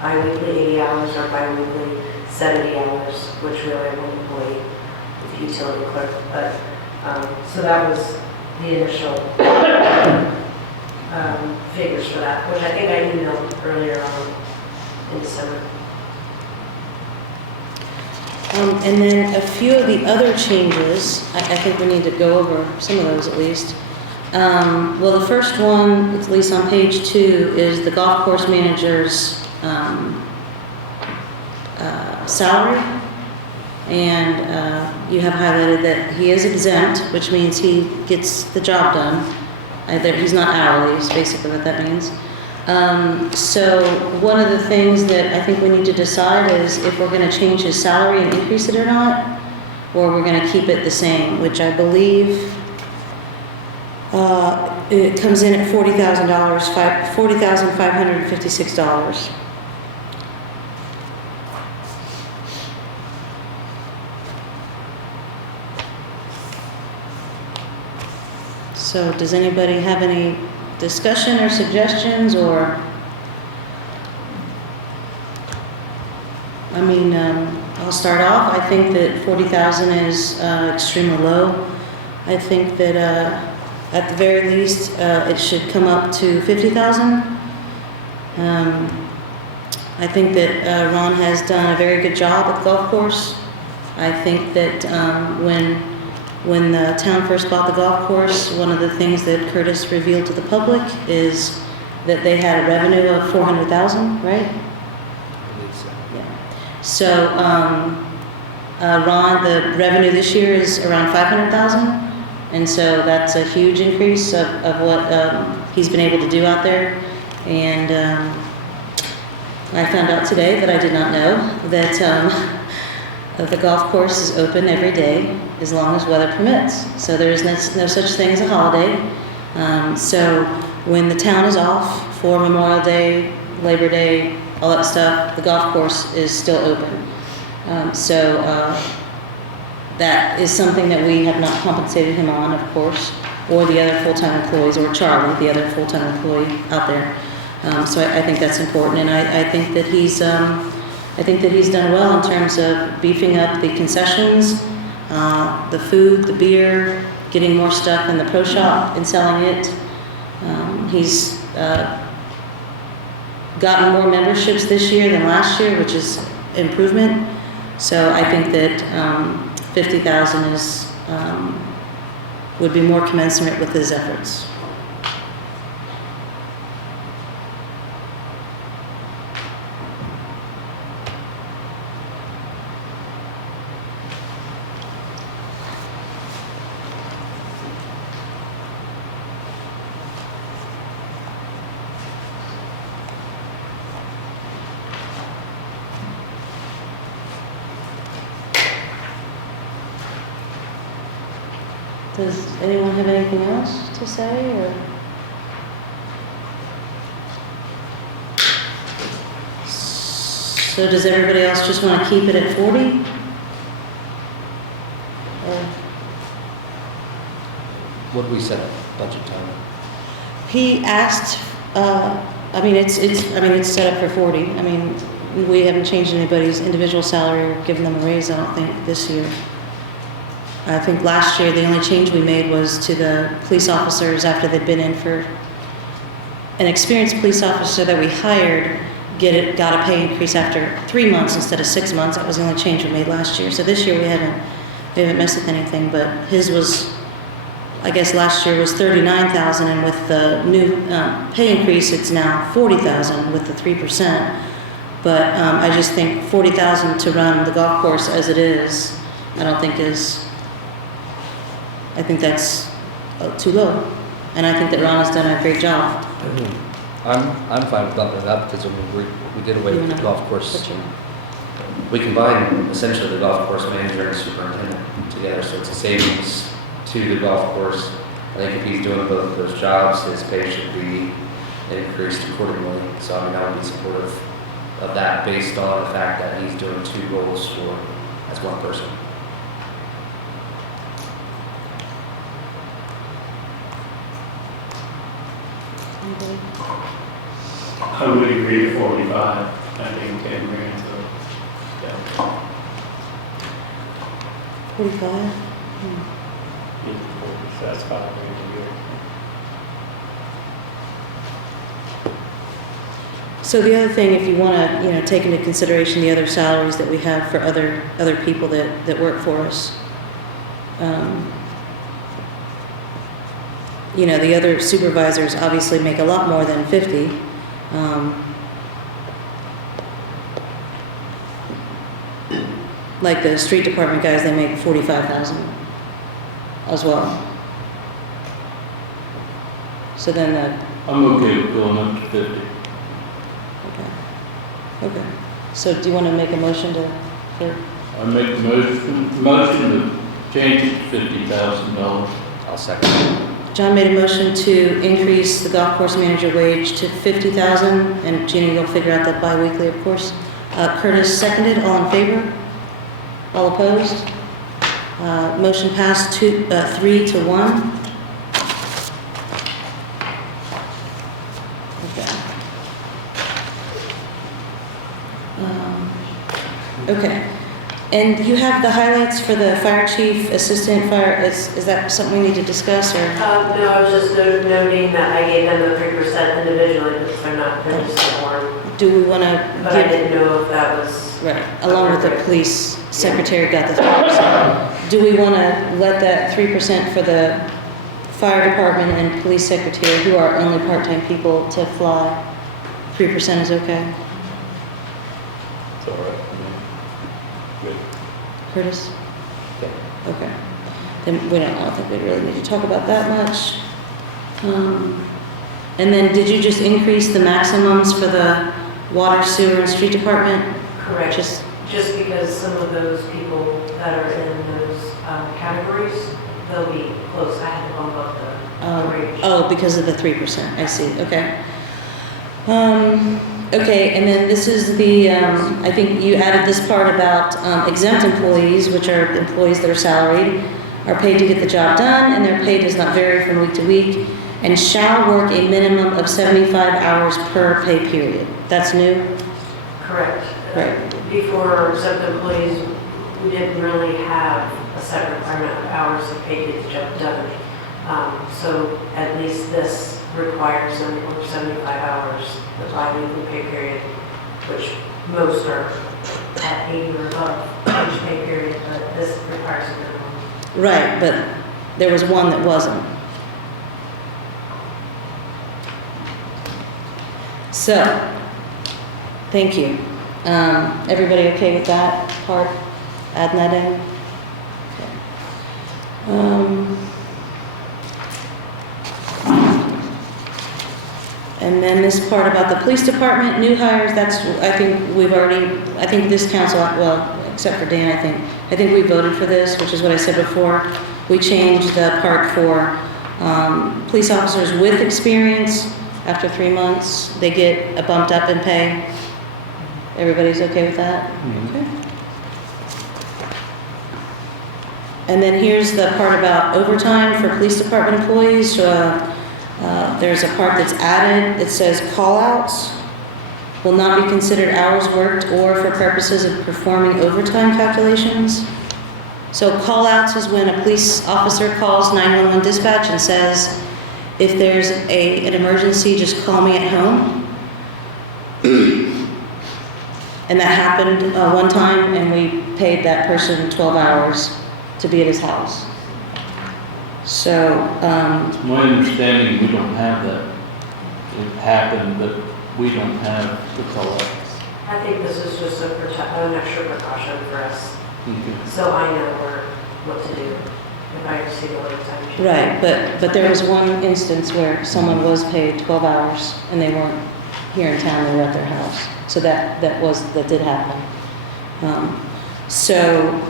bi-weekly 80 hours or bi-weekly 70 hours, which we only have one employee with the utility clerk. But so that was the initial figures for that, which I think I emailed earlier on in December. And then a few of the other changes, I think we need to go over some of those at least. Well, the first one, at least on page 2, is the golf course manager's salary. And you have highlighted that he is exempt, which means he gets the job done. He's not hourly, is basically what that means. So one of the things that I think we need to decide is if we're going to change his salary and increase it or not, or we're going to keep it the same, which I believe it comes in at $40,000, $40,556. So does anybody have any discussion or suggestions, or, I mean, I'll start off. I think that 40,000 is extremely low. I think that at the very least it should come up to 50,000. I think that Ron has done a very good job at the golf course. I think that when the town first bought the golf course, one of the things that Curtis revealed to the public is that they had a revenue of $400,000, right? Yeah. So, Ron, the revenue this year is around $500,000, and so that's a huge increase of what he's been able to do out there. And I found out today that I did not know that the golf course is open every day as long as weather permits. So there is no such thing as a holiday. So when the town is off for Memorial Day, Labor Day, all that stuff, the golf course is still open. That is something that we have not compensated him on, of course, or the other full-time employees, or Charlie, the other full-time employee out there. So I think that's important, and I think that he's done well in terms of beefing up the concessions, the food, the beer, getting more stuff in the pro shop and selling it. He's gotten more memberships this year than last year, which is improvement. So I think that 50,000 would be more commensurate with his efforts. Does anyone have anything else to say, or? So does everybody else just want to keep it at 40? Or What do we set up budget time? he asked, it's set up for 40. I mean, we haven't changed anybody's individual salary or given them a raise, I don't think, this year. I think last year, the only change we made was to the police officers after they'd been in for an experienced police officer that we hired, got a pay increase after 3 months instead of 6 months. That was the only change we made last year. So this year we haven't messed with anything, but his was, I guess last year was 39,000, and with the new pay increase, it's now 40,000 with the 3%. But I just think 40,000 to run the golf course as it is, I don't think I think that's too low. And I think that Ron has done a great job. I'm fine with bumping it up because we did away with the golf course. Put your- We combine essentially the golf course manager and superintendent together, so it's a savings to the golf course. I think if he's doing both of those jobs, his pay should be increased accordingly. So I mean, I would be supportive of that based on the fact that he's doing 2 roles as one person. Anybody? I would agree to 45. I think 10 grand, so, yeah. 45? That's 5 grand a year. So the other thing, if you want to, take into consideration the other salaries that we have for other people that work for us. The other supervisors obviously make a lot more than 50. Like the street department guys, they make 45,000 as well. So then I'm okay with going up to 50. okay. So do you want to make a motion for? I make the motion to change it to $50,000. I'll second. John made a motion to increase the golf course manager wage to 50,000, and Jeannie will figure out that bi-weekly, of course. Curtis seconded. All in favor? All opposed? Motion passed 3-1. Okay. And you have the highlights for the fire chief, assistant fire, is that something we need to discuss, or? No, I was just noting that I gave them the 3% individually because they're just warm. Do we want to? But I didn't know if that was. Right, along with the police secretary got the 3%. Do we want to let that 3% for the fire department and police secretary, who are only part-time people, to fly? 3% is okay? It's all right. Good. Curtis? Okay. Then I don't think we really need to talk about that much. And then did you just increase the maximums for the water, sewer, and street department? Correct. Just because some of those people that are in those categories, they'll be close. I had to bump up the range. Oh, because of the 3%. I see. Okay. Okay, and then this is the, I think you added this part about exempt employees, which are employees that are salaried, are paid to get the job done, and their pay does not vary from week to week, and shall work a minimum of 75 hours per pay period. That's new? Correct. Right. Before exempt employees, we didn't really have a set requirement of hours of pay to get the job done. So at least this requires them to work 75 hours, the bi-weekly pay period, which most are at 80 or above each pay period, but this requires a minimum. Right, but there was one that wasn't. So, thank you. Everybody okay with that part? Adding that in? Okay. And then this part about the police department, new hires, that's, I think this council, well, except for Dan, I think we voted for this, which is what I said before. We changed the part for police officers with experience. After 3 months, they get a bumped up in pay. Everybody's okay with that? Mm-hmm. Okay. And then here's the part about overtime for police department employees. There's a part that's added. It says call-outs will not be considered hours worked or for purposes of performing overtime calculations. So call-outs is when a police officer calls 911 dispatch and says, if there's an emergency, just call me at home. And that happened one time, and we paid that person 12 hours to be at his house. So, It's my understanding we don't have that. It happened, but we don't have the call-outs. I think this is just an extra precaution for us, Okay. so I know what to do if I see the late time. sheet. right, but there was one instance where someone was paid 12 hours, and they weren't here in town, they were at their house. So that did happen. So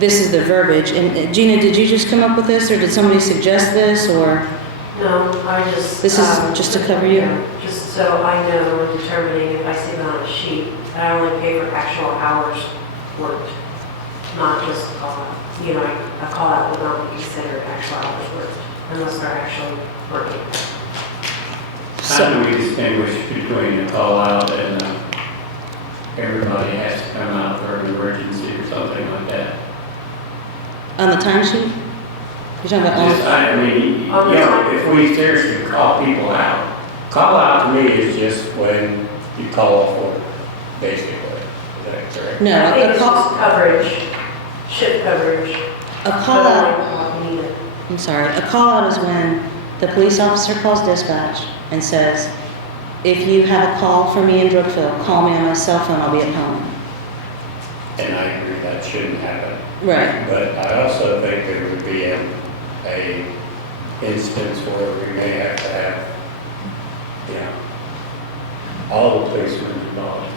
this is the verbiage. And Gina, did you just come up with this, or did somebody suggest this, or No, I just. this is just to cover you? Yeah, just so I know in determining if I see it on a sheet, I only pay for actual hours worked, not just a call out. You know, a call out would not be considered actual hours worked unless they're actually working. How do we distinguish between a call out and everybody has to come out for an emergency or something like that? On the timesheet? You're talking about Just, I mean, you know, if we seriously call people out to me is just when you call for, basically. Is that correct? no, I think a it's call, just coverage, shift coverage. a call out. But I need it. I'm sorry, a call out is when the police officer calls dispatch and says, if you have a call for me in Brookville, call me on my cell phone, I'll be at home. And I agree that shouldn't happen. Right. But I also think there would be a instance where we may have to have, you know, all the policemen involved.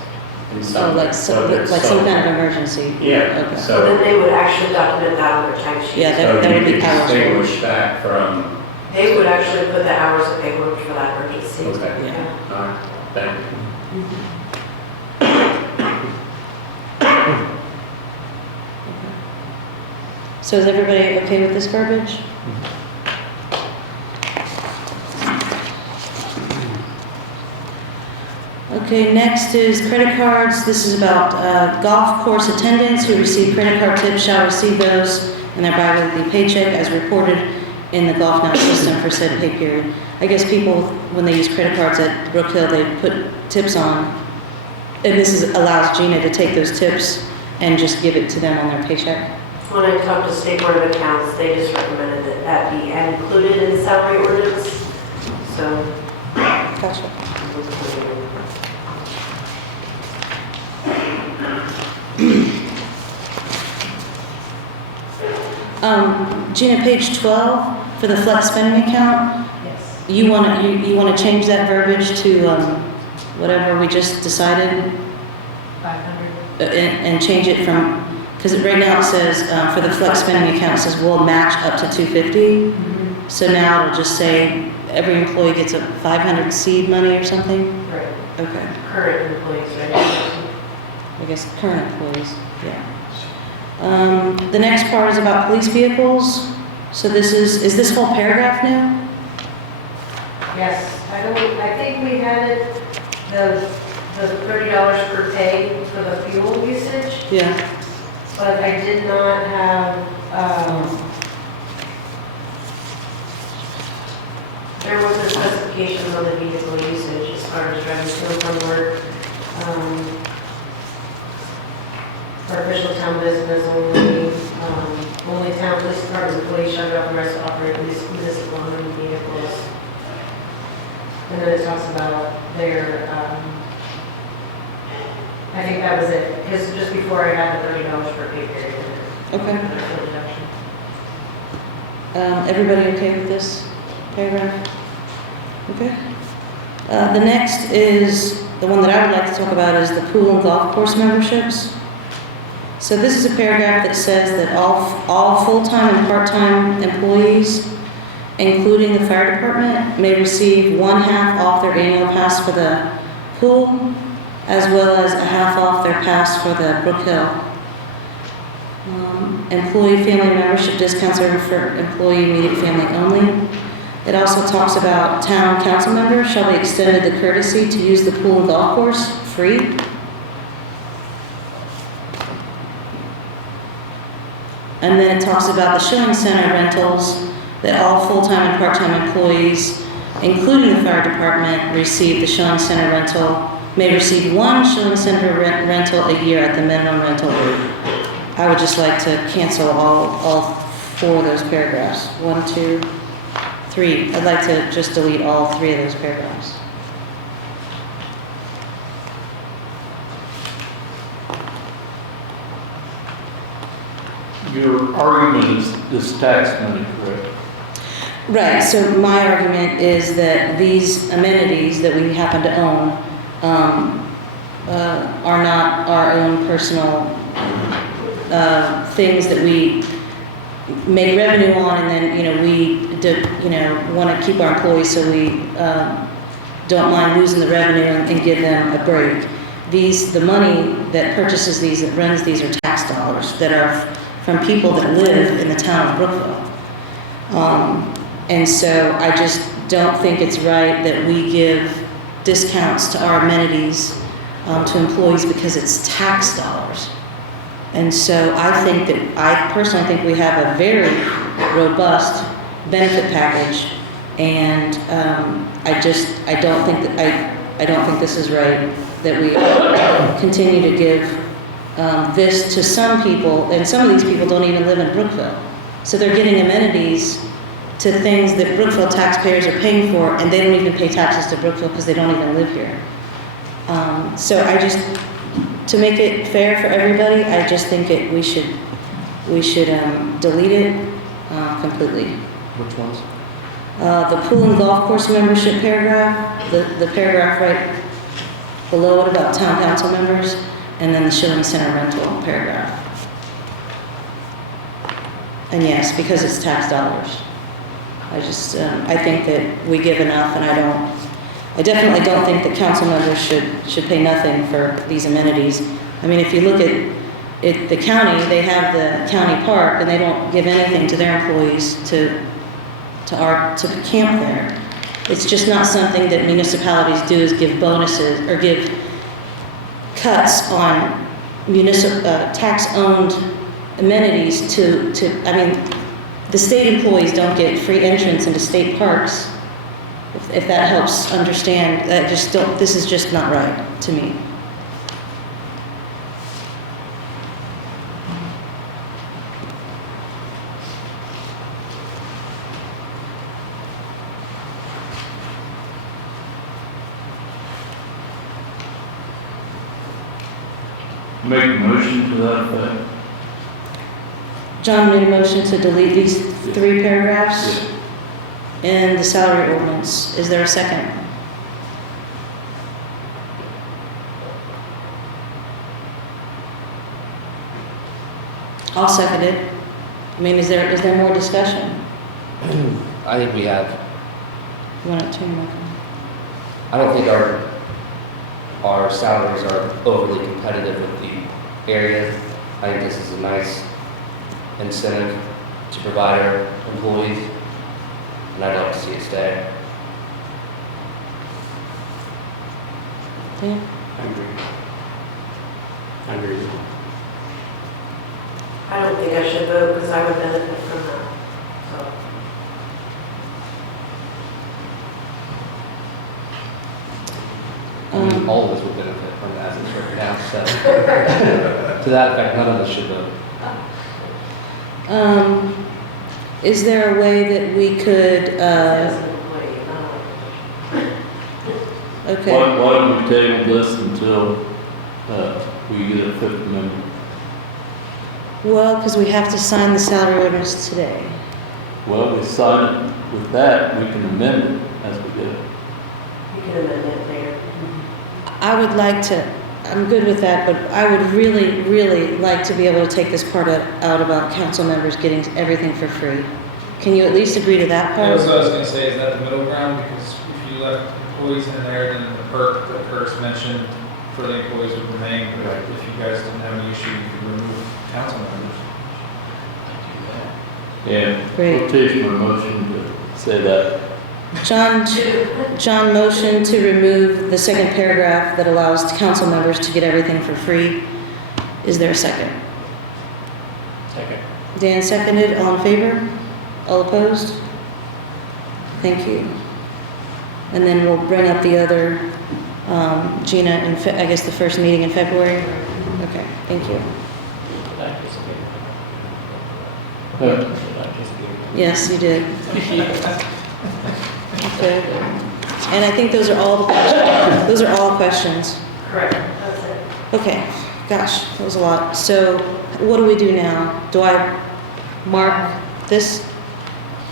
In So like some kind of emergency. Yeah, Okay. So then so, they would actually document that on their timesheet. Yeah, so that you would be could hours. distinguish that from, They would actually put the hours that they worked for that emergency. okay, Yeah. all right, thank you. So is everybody okay with this verbiage? Okay, next is credit cards. This is about golf course attendants who receive credit card tips shall receive those in their bi-weekly paycheck as reported in the Golf Now system for said pay period. I guess people, when they use credit cards at Brookville, they put tips on, and this allows Gina to take those tips and just give it to them on their paycheck. When I talked to State Board of Accounts, they just recommended that that be included in the salary ordinance. So. Gotcha. Gina, page 12 for the flex spending account. Yes. You want to change that verbiage to whatever we just decided, 500. and change it from, because right now it says for the flex spending account it says we'll match up to 250. Mm-hmm. So now it'll just say every employee gets a 500 seed money or something. Right. Okay. Current employees, right? I guess current employees. Yeah. The next part is about police vehicles. So this is this whole paragraph new? Yes, I think we had it, the $30 per pay for the fuel usage, Yeah. but I did not have, there was a specification on the vehicle usage as far as driving to and from work. For official town business only town police department employees shall be authorized to operate municipal owned vehicles. And then it talks about their, I think that was it, because just before I had the $30 per pay period. Okay. Deduction. Everybody okay with this paragraph? Okay. The next is, the one that I would like to talk about is the pool and golf course memberships. So this is a paragraph that says that all full-time and part-time employees, including the fire department, may receive 1/2 off their annual pass for the pool, as well as a 1/2 off their pass for the Brookville. Employee family membership discounts are for employee immediate family only. It also talks about town council members shall be extended the courtesy to use the pool and golf course free. And then it talks about the showing center rentals, that all full-time and part-time employees, including the fire department, receive the showing center rental may receive one shopping center rental a year at the minimum rental rate. I would just like to cancel all 4 of those paragraphs. 1, 2, 3. I'd like to just delete all 3 of those paragraphs. Your argument is tax money, correct? Right, so my argument is that these amenities that we happen to own are not our own personal things that we make revenue on, and then, we want to keep our employees, so we don't mind losing the revenue and give them a break. The money that purchases these, that runs these, are tax dollars that are from people that live in the town of Brookville. And so I just don't think it's right that we give discounts to our amenities to employees because it's tax dollars. And so I personally think we have a very robust benefit package, and I don't think this is right that we continue to give this to some people, and some of these people don't even live in Brookville. So they're getting amenities to things that Brookville taxpayers are paying for, and they don't even pay taxes to Brookville because they don't even live here. So to make it fair for everybody, I just think we should delete it completely. Which ones? The pool and golf course membership paragraph, the paragraph right below it about town council members, and then the shopping center rental paragraph. And yes, because it's tax dollars. I think that we give enough, and I definitely don't think that council members should pay nothing for these amenities. I mean, if you look at the county, they have the county park, and they don't give anything to their employees to camp there. It's just not something that municipalities do, is give bonuses or give cuts on tax-owned amenities I mean, the state employees don't get free entrance into state parks. If that helps understand, this is just not right to me. Make a motion to that effect. John made a motion to delete these 3 paragraphs in the salary ordinance. Is there a second? I'll second it. I mean, is there more discussion? I think we have. You want it to? I don't think our salaries are overly competitive with the area. I think this is a nice incentive to provide our employees, and I'd like to see it stay. Yeah. I agree. I don't think I should vote because I would benefit from that. So. All of us would benefit from that as it's written down, so. To that effect, none of us should vote. Is there a way that we could, As an employee, okay. Why don't we table this until we get a 5th amendment? Well, because we have to sign the salary ordinance today. Well, we sign it with that, we can amend it as we go. you can amend it later. I would like to, I'm good with that, but I would really, really like to be able to take this part out about council members getting everything for free. Can you at least agree to that part? That's what I was gonna say, is that the middle ground? Because if you left employees in there, then the perk that Kurt's mentioned for the employees would remain. But if you guys didn't have any issue, you could remove council members. And Great. I'll take my motion to say that. John motioned to remove the second paragraph that allows council members to get everything for free. Is there a second? Second. Dan seconded. All in favor? All opposed? Thank you. And then we'll bring up the other Gina, I guess the first meeting in February? Okay, thank you. Yes, you did. Okay. And I think those are all the questions. Those are all questions. Correct, that's it. Okay, gosh, that was a lot. So what do we do now? Do I mark this?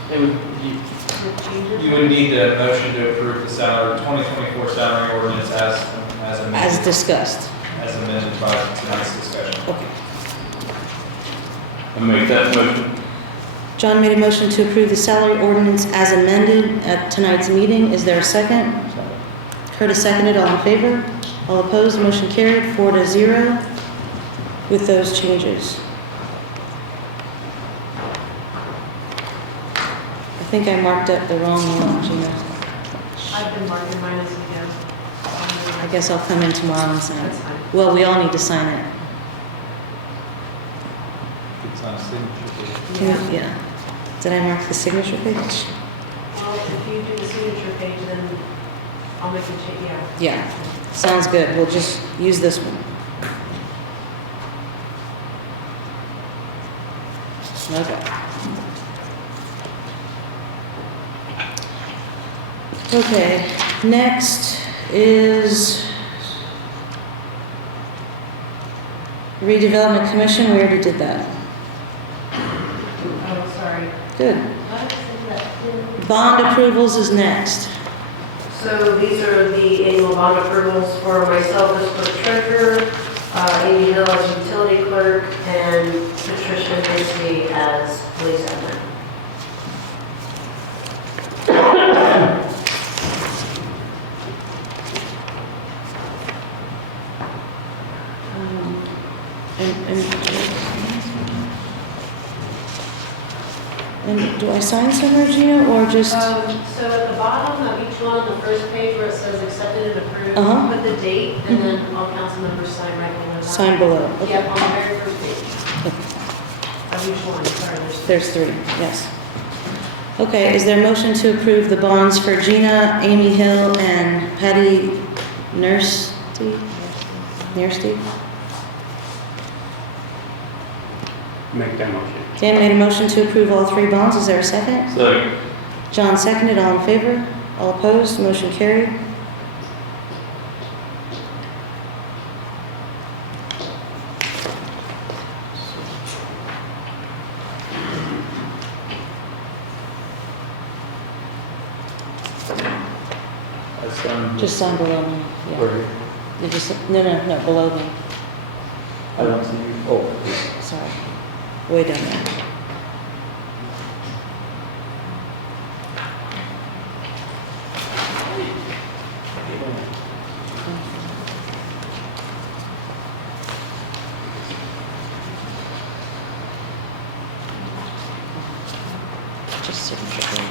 You would need a motion to approve the salary, 2024 salary ordinance as amended. As discussed. As amended by tonight's discussion. Okay. I make that motion. John made a motion to approve the salary ordinance as amended at tonight's meeting. Is there a second? Curtis seconded. All in favor? All opposed? Motion carried 4-0 with those changes. I think I marked up the wrong one, Gina. I've been marking mine as we go. I guess I'll come in tomorrow and sign it. That's fine. Well, we all need to sign it. It's on a signature page. Yeah. Did I mark the signature page? Well, if you do the signature page, then I'll make a change, yeah. Yeah. Sounds good. We'll just use this one. Okay. Okay, next is redevelopment commission. We already did that. Oh, sorry. Good. Why did I say that? Bond approvals is next. So these are the annual bond approvals for myself as clerk-treasurer, Amy Hill as utility clerk, and Patricia Dixie as police admin. And do I sign somewhere, Gina, or just? So at the bottom of each one, the first page where it says accepted and approved, Uh-huh. put the date, and then all council members sign right below that. Sign below, okay. Yep, on the very first page of each one, sorry. There's 3, yes. Okay, is there a motion to approve the bonds for Gina, Amy Hill, and Patty Nursty? Make that motion. Dan made a motion to approve all 3 bonds. Is there a second? Second. John seconded. All in favor? All opposed? Motion carried. Just sign below me. Yeah. You just, no, below me. I don't see you. Oh. Sorry. Way down there. Just signature page.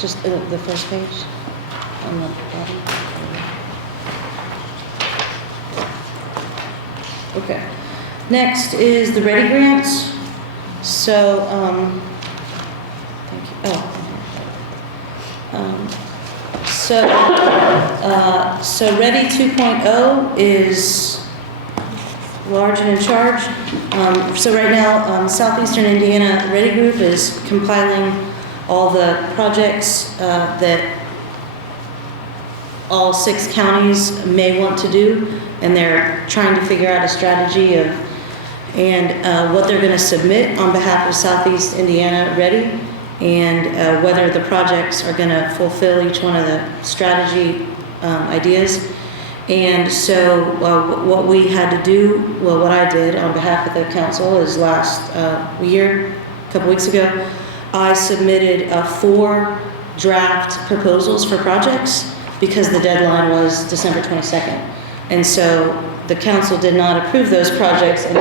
Just the first page on the bottom. Okay. Next is the READI grants. So, thank you. So READI 2.0 is large and in charge. So right now, Southeastern Indiana READI Group is compiling all the projects that all 6 counties may want to do, and they're trying to figure out a strategy of what they're going to submit on behalf of Southeast Indiana READI, and whether the projects are going to fulfill each one of the strategy ideas. And so what we had to do, well, what I did on behalf of the council is last year, a couple weeks ago, I submitted 4 draft proposals for projects because the deadline was December 22nd. And so the council did not approve those projects, and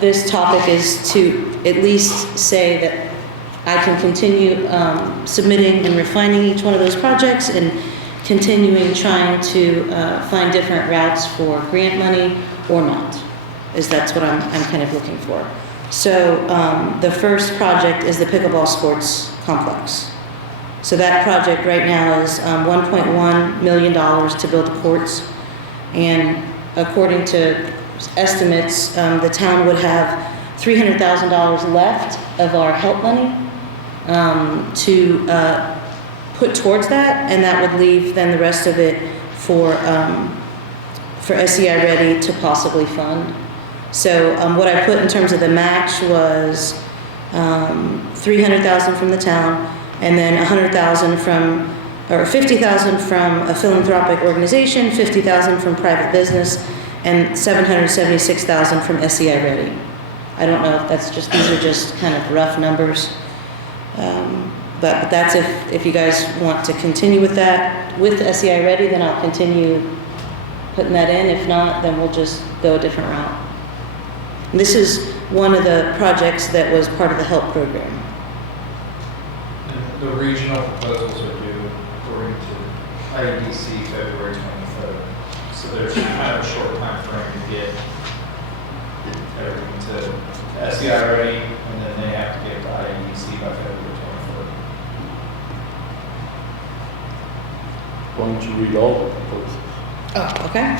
this topic is to at least say that I can continue submitting and refining each one of those projects and continuing trying to find different routes for grant money or not, that's what I'm kind of looking for. So the first project is the pickleball sports complex. So that project right now is $1.1 million to build the courts. And according to estimates, the town would have $300,000 left of our help money to put towards that, and that would leave then the rest of it for SEI Ready to possibly fund. So what I put in terms of the match was $300,000 from the town, and then $100,000 from, or $50,000 from a philanthropic organization, $50,000 from private business, and $776,000 from SEI Ready. I don't know if that's just, these are just kind of rough numbers. But that's if you guys want to continue with that with SEI Ready, then I'll continue putting that in. If not, then we'll just go a different route. And this is one of the projects that was part of the HELP program. And the regional proposals are due according to IEDC February 23rd. So there's kind of a short time frame to get everything to SEI Ready, and then they have to get to IEDC by February 23rd. Why don't you read all the proposals? Oh, okay.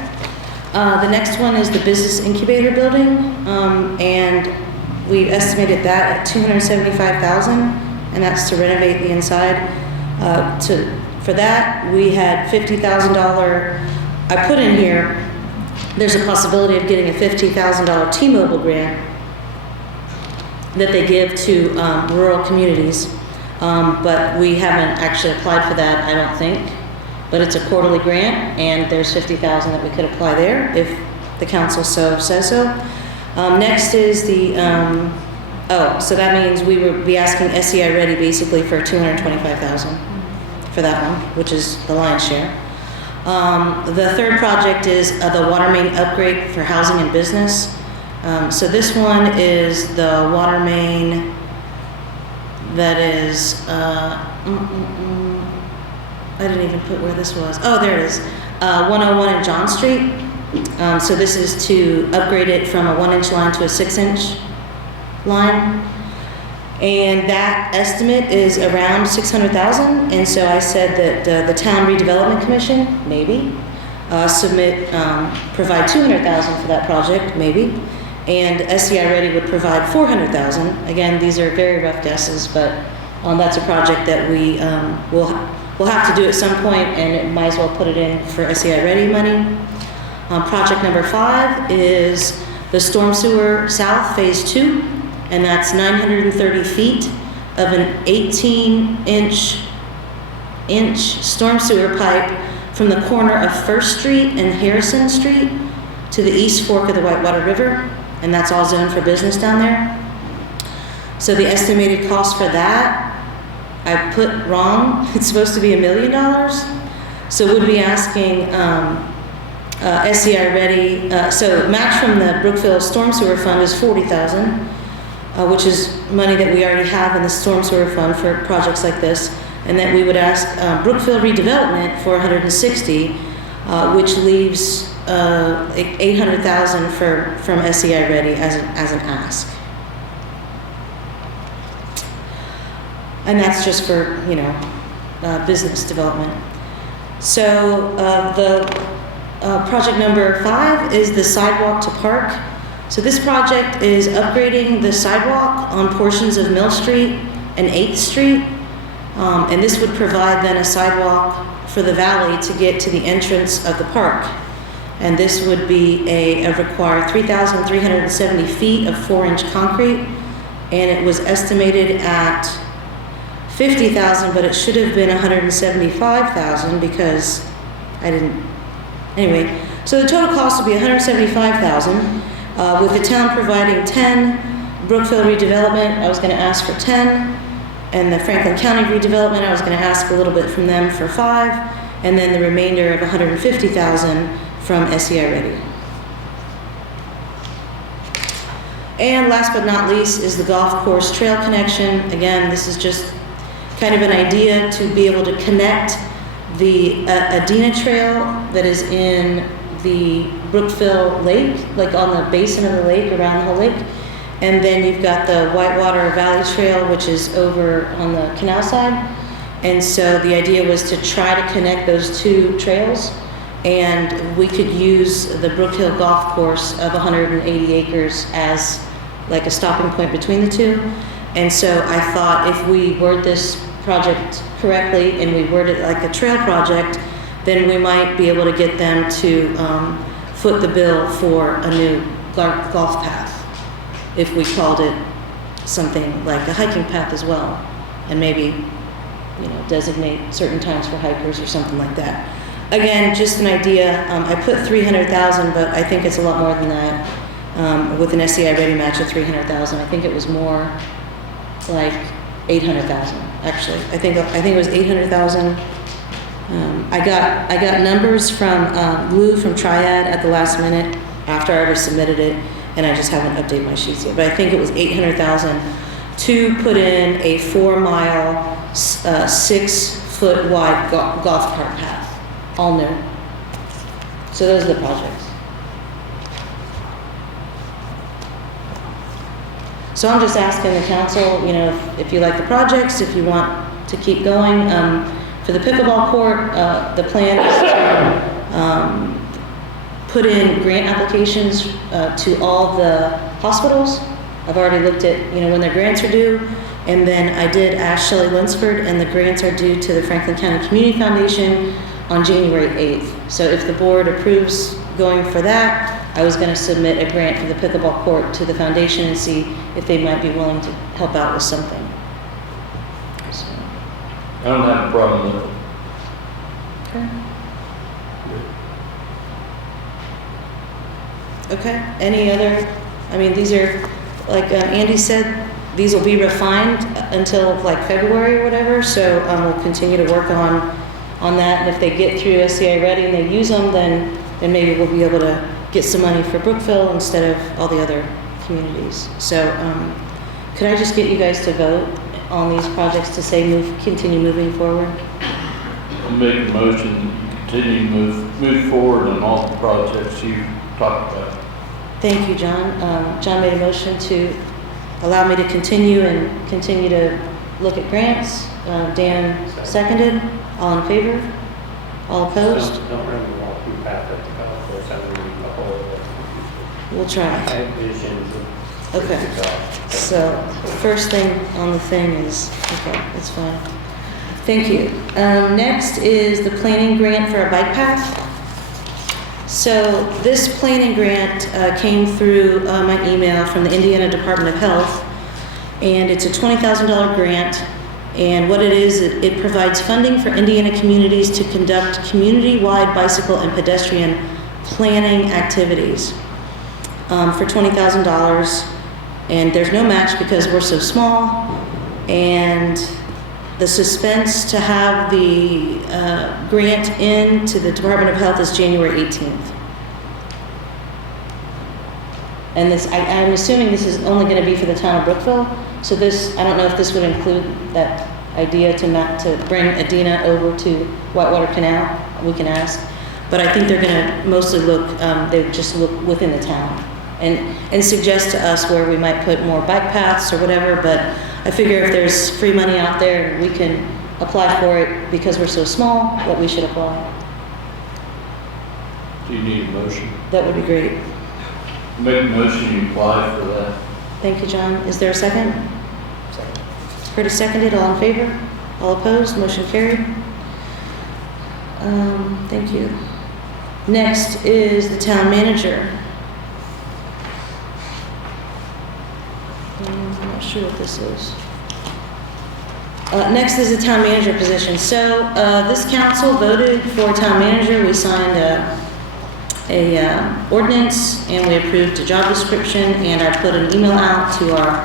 The next one is the business incubator building, and we estimated that at $275,000, and that's to renovate the inside. For that, we had $50,000. I put in here, there's a possibility of getting a $50,000 T-Mobile grant that they give to rural communities, but we haven't actually applied for that, I don't think. But it's a quarterly grant, and there's $50,000 that we could apply there if the council says so. Next is the, so that means we would be asking SEI Ready basically for $225,000 for that one, which is the lion's share. The third project is the water main upgrade for housing and business. So this one is the water main that is, I didn't even put where this was. Oh, there it is. 101 in John Street. So this is to upgrade it from a 1-inch line to a 6-inch line. And that estimate is around $600,000. And so I said that the Town Redevelopment Commission, maybe, provide $200,000 for that project, maybe. And SEI Ready would provide $400,000. Again, these are very rough guesses, but that's a project that we'll have to do at some point, and it might as well put it in for SEI Ready money. Project number 5 is the Storm Sewer South Phase 2, and that's 930 feet of an 18-inch storm sewer pipe from the corner of First Street and Harrison Street to the East Fork of the Whitewater River, and that's all zoned for business down there. So the estimated cost for that, I put wrong. It's supposed to be $1 million. So we'd be asking SEI Ready. So match from the Brookville Storm Sewer Fund is $40,000, which is money that we already have in the Storm Sewer Fund for projects like this. And then we would ask Brookville Redevelopment for $160,000, which leaves $800,000 from SEI Ready as an ask. And that's just for, business development. So the project number 5 is the sidewalk to park. So this project is upgrading the sidewalk on portions of Mill Street and 8th Street. And this would provide then a sidewalk for the valley to get to the entrance of the park. And this would be require 3,370 feet of 4-inch concrete. And it was estimated at $50,000, but it should have been $175,000 because I didn't. Anyway, so the total cost would be $175,000, with the town providing 10, Brookville Redevelopment, I was going to ask for 10, and the Franklin County Redevelopment, I was going to ask a little bit from them for 5, and then the remainder of $150,000 from SEI Ready. And last but not least is the golf course trail connection. Again, this is just kind of an idea to be able to connect the Adina Trail that is in the Brookville Lake, like on the basin of the lake, around the whole lake. And then you've got the Whitewater Valley Trail, which is over on the canal side. And so the idea was to try to connect those two trails, and we could use the Brookville Golf Course of 180 acres as like a stopping point between the two. And so I thought if we word this project correctly and we word it like a trail project, then we might be able to get them to foot the bill for a new golf path, if we called it something like a hiking path as well, and maybe, you know, designate certain times for hikers or something like that. Again, just an idea. I put 300,000, but I think it's a lot more than that. With an SCI ready match of 300,000, I think it was more like 800,000. Actually, I think it was 800,000. I got numbers from Lou from Triad at the last minute after I already submitted it, and I just haven't updated my sheets yet. But I think it was 800,000 to put in a 4-mile, 6-foot wide golf cart path, all new. So those are the projects. So I'm just asking the council, you know, if you like the projects, if you want to keep going. For the pickleball court, the plan is to put in grant applications to all the hospitals. I've already looked at, you know, when their grants are due. And then I did ask Shelley Lunsford, and the grants are due to the Franklin County Community Foundation on January 8th. So if the board approves going for that, I was going to submit a grant for the pickleball court to the foundation and see if they might be willing to help out with something. So. I don't have a problem with it. Okay. Okay, any other, I mean, these are, like Andy said, these will be refined until like February or whatever, so we'll continue to work on that, and if they get through SCI ready and they use them, then maybe we'll be able to get some money for Brookville instead of all the other communities. So could I just get you guys to vote on these projects to say continue moving forward? I'll make a motion to continue to move forward on all the projects you talked about. Thank you, John. John made a motion to allow me to continue to look at grants. Dan seconded. All in favor? All opposed? Don't run the walk through path at the golf course. I mean, a whole lot. We'll I try. have visions of. Okay. So first thing on the thing is, okay, it's fine. Thank you. Next is the planning grant for a bike path. So this planning grant came through my email from the Indiana Department of Health, and it's a $20,000 grant. And what it is, it provides funding for Indiana communities to conduct community-wide bicycle and pedestrian planning activities for $20,000. And there's no match because we're so small. And the suspense to have the grant in to the Department of Health is January 18th. And this, I'm assuming this is only going to be for the town of Brookville. So this, I don't know if this would include that idea to bring Adina over to Whitewater Canal. We can ask. But I think they're going to mostly look, they would just look within the town and suggest to us where we might put more bike paths or whatever. But I figure if there's free money out there, we can apply for it because we're so small that we should apply. Do you need a motion? That would be great. Make a motion, you apply for that. Thank you, John. Is there a second? Second. Curtis seconded. All in favor? All opposed? Motion carried. Thank you. Next is the town manager. I'm not sure what this is. Next is the town manager position. So this council voted for town manager. We signed a ordinance and we approved a job description, and I put an email out to our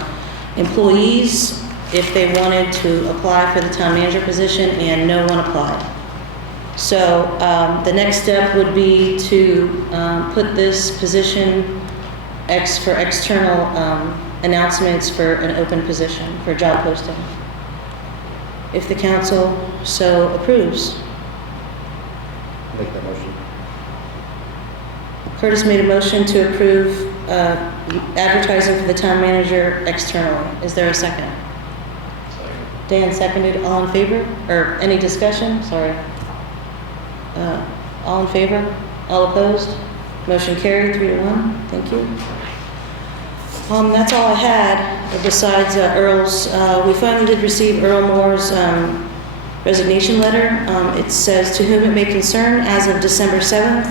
employees if they wanted to apply for the town manager position, and no one applied. So the next step would be to put this position for external announcements for an open position, for a job posting. If the council so approves. Make that motion. Curtis made a motion to approve advertising for the town manager externally. Is there a second? Dan seconded. All in favor? Or any discussion? Sorry. All in favor? All opposed? Motion carried 3-1. Thank you. That's all I had besides Earl's. We finally did receive Earl Moore's resignation letter. It says, "To whom it may concern, as of December 7th,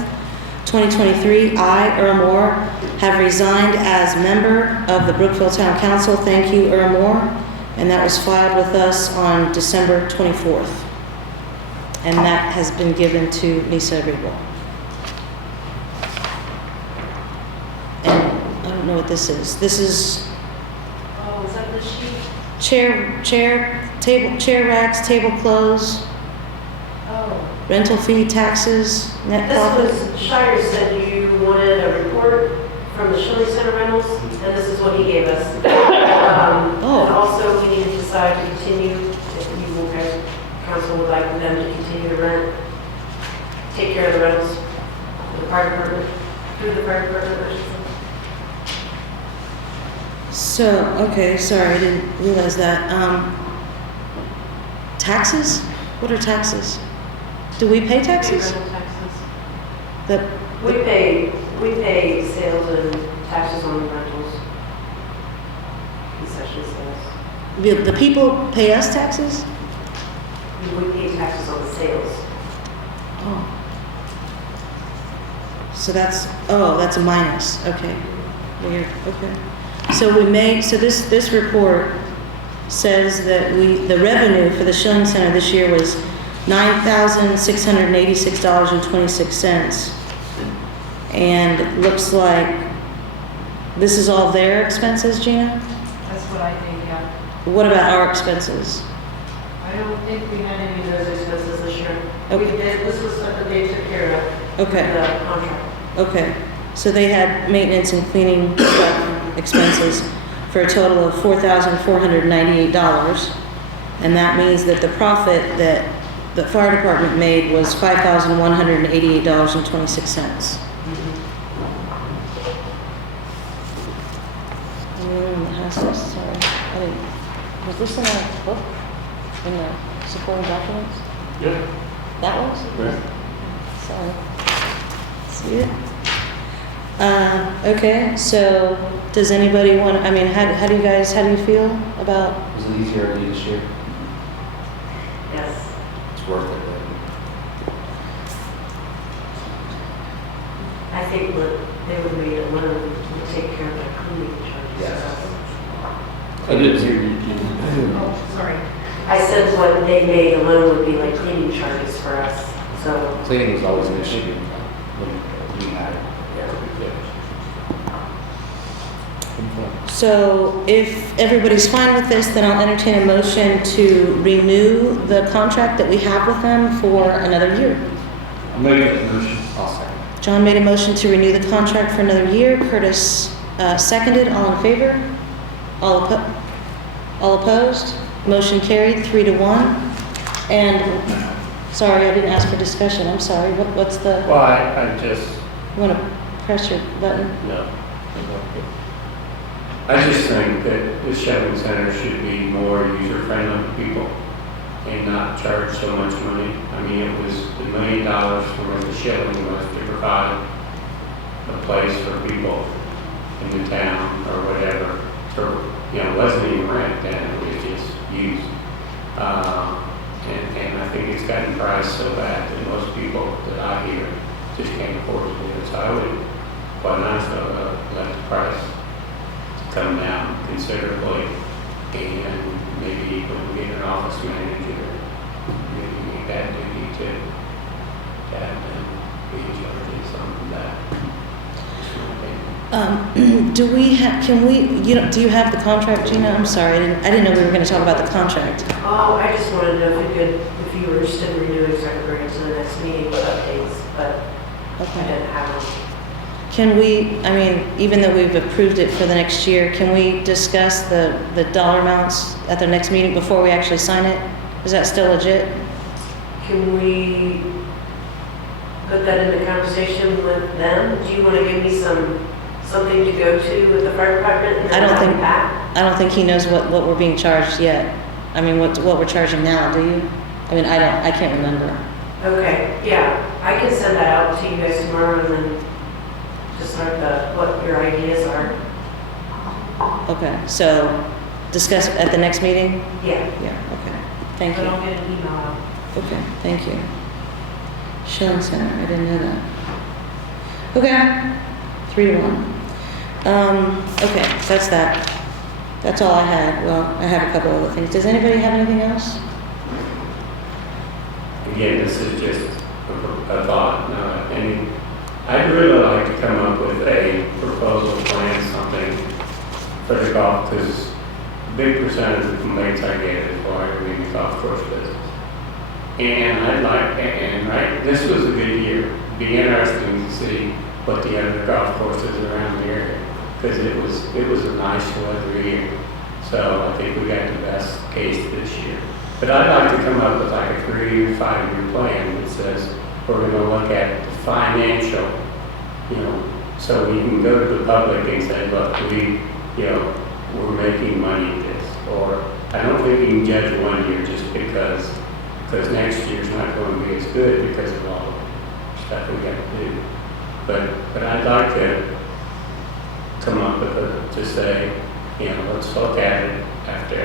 2023, I, Earl Moore, have resigned as member of the Brookville Town Council. Thank you, Earl Moore." And that was filed with us on December 24th. And that has been given to Lisa Riegel. And I don't know what this is. This is Oh, is that the sheet? chair racks, tablecloths, Oh. rental fee, taxes, net profit. This was, Shire said you wanted a report from the Shilling Center rentals, and this is what he gave us. Oh. And also, we need to decide to continue, if you guys, council would like them to continue to rent, take care of the rentals for the fire department, through the fire department or something. So, okay, sorry, I didn't realize that. Taxes? What are taxes? Do we pay taxes? Rental taxes. The, We pay sales and taxes on the rentals. Concession sales. the people pay us taxes? We pay taxes on the sales. Oh. So that's a minus, okay. Weird, okay. So this report says that the revenue for the Shilling Center this year was $9,686.26. And it looks like this is all their expenses, Gina? That's what I think, yeah. What about our expenses? I don't think we had any of those expenses this year. Okay. We did, this was something they took care of. Okay. The contract. Okay, so they had maintenance and cleaning stuff expenses for a total of $4,498. And that means that the profit that the fire department made was $5,188.26. Anyone in the house, sorry, was this in our book, in the supporting documents? Yeah. That was? Right. Sorry. See it? Okay, so does anybody want, how do you feel about? Was it easier to do this year? Yes. It's worth it, I think what they would make alone would take care of the cleaning charges. Yes. I didn't hear you, Jim. Oh, sorry. I said what they made alone would be like cleaning charges for us, so. but cleaning was always an issue when we had it. So if everybody's fine with this, then I'll entertain a motion to renew the contract that we have with them for another year. I made that motion. I'll second. John made a motion to renew the contract for another year. Curtis seconded. All in favor? All opposed? Motion carried 3-1. And, sorry, I didn't ask for discussion. I'm sorry. What's the, Well, I just, you want to press your button? no. I just think that the Shilling Center should be more user-friendly to people and not charge so much money. I mean, it was $1 million for the Shilling was to provide a place for people in the town or whatever. For, it wasn't even rent then, it was just used. And I think it's gotten priced so bad that most people that I hear just can't afford to do it. So I would, quite honestly, let the price come down considerably, and maybe even get an office manager, maybe make that duty to have them be in charge of some of that. Do we have, do you have the contract, Gina? I'm sorry, I didn't know we were going to talk about the contract. Oh, I just wanted to know if you were interested in renewing, so I could bring it to the next meeting with updates, but I Okay. didn't have one. Can we, I mean, even though we've approved it for the next year, can we discuss the dollar amounts at the next meeting before we actually sign it? Is that still legit? Can we put that into conversation with them? Do you want to give me something to go to with the fire department? And then I don't think- come back? I don't think he knows what we're being charged yet. I mean, what we're charging now, do you? I mean, I can't remember. Okay, yeah, I can send that out to you guys tomorrow and then just start what your ideas are. Okay, so discuss at the next meeting? Yeah, Yeah, okay. Thank but you. I'll get an email out. Okay, thank you. Schilling Center, I didn't know that. Okay, 3-1. Okay, that's that. That's all I had. Well, I have a couple other things. Does anybody have anything else? Again, this is just a thought. I'd really like to come up with a proposal plan, something for the golf, because a big percentage of the complaints I get is why we're in the golf course business. And this was a good year. It'd be interesting to see what the other golf courses around the area, because it was a nice weather year. So I think we got the best case this year. But I'd like to come up with like a 3 or 5 year plan that says we're going to look at the financial, so we can go to the public and say, look, we're making money at this. Or I don't think we can judge 1 year just because next year's not going to be as good because of all the stuff we got to do. But I'd like to come up with to say, let's look at it after,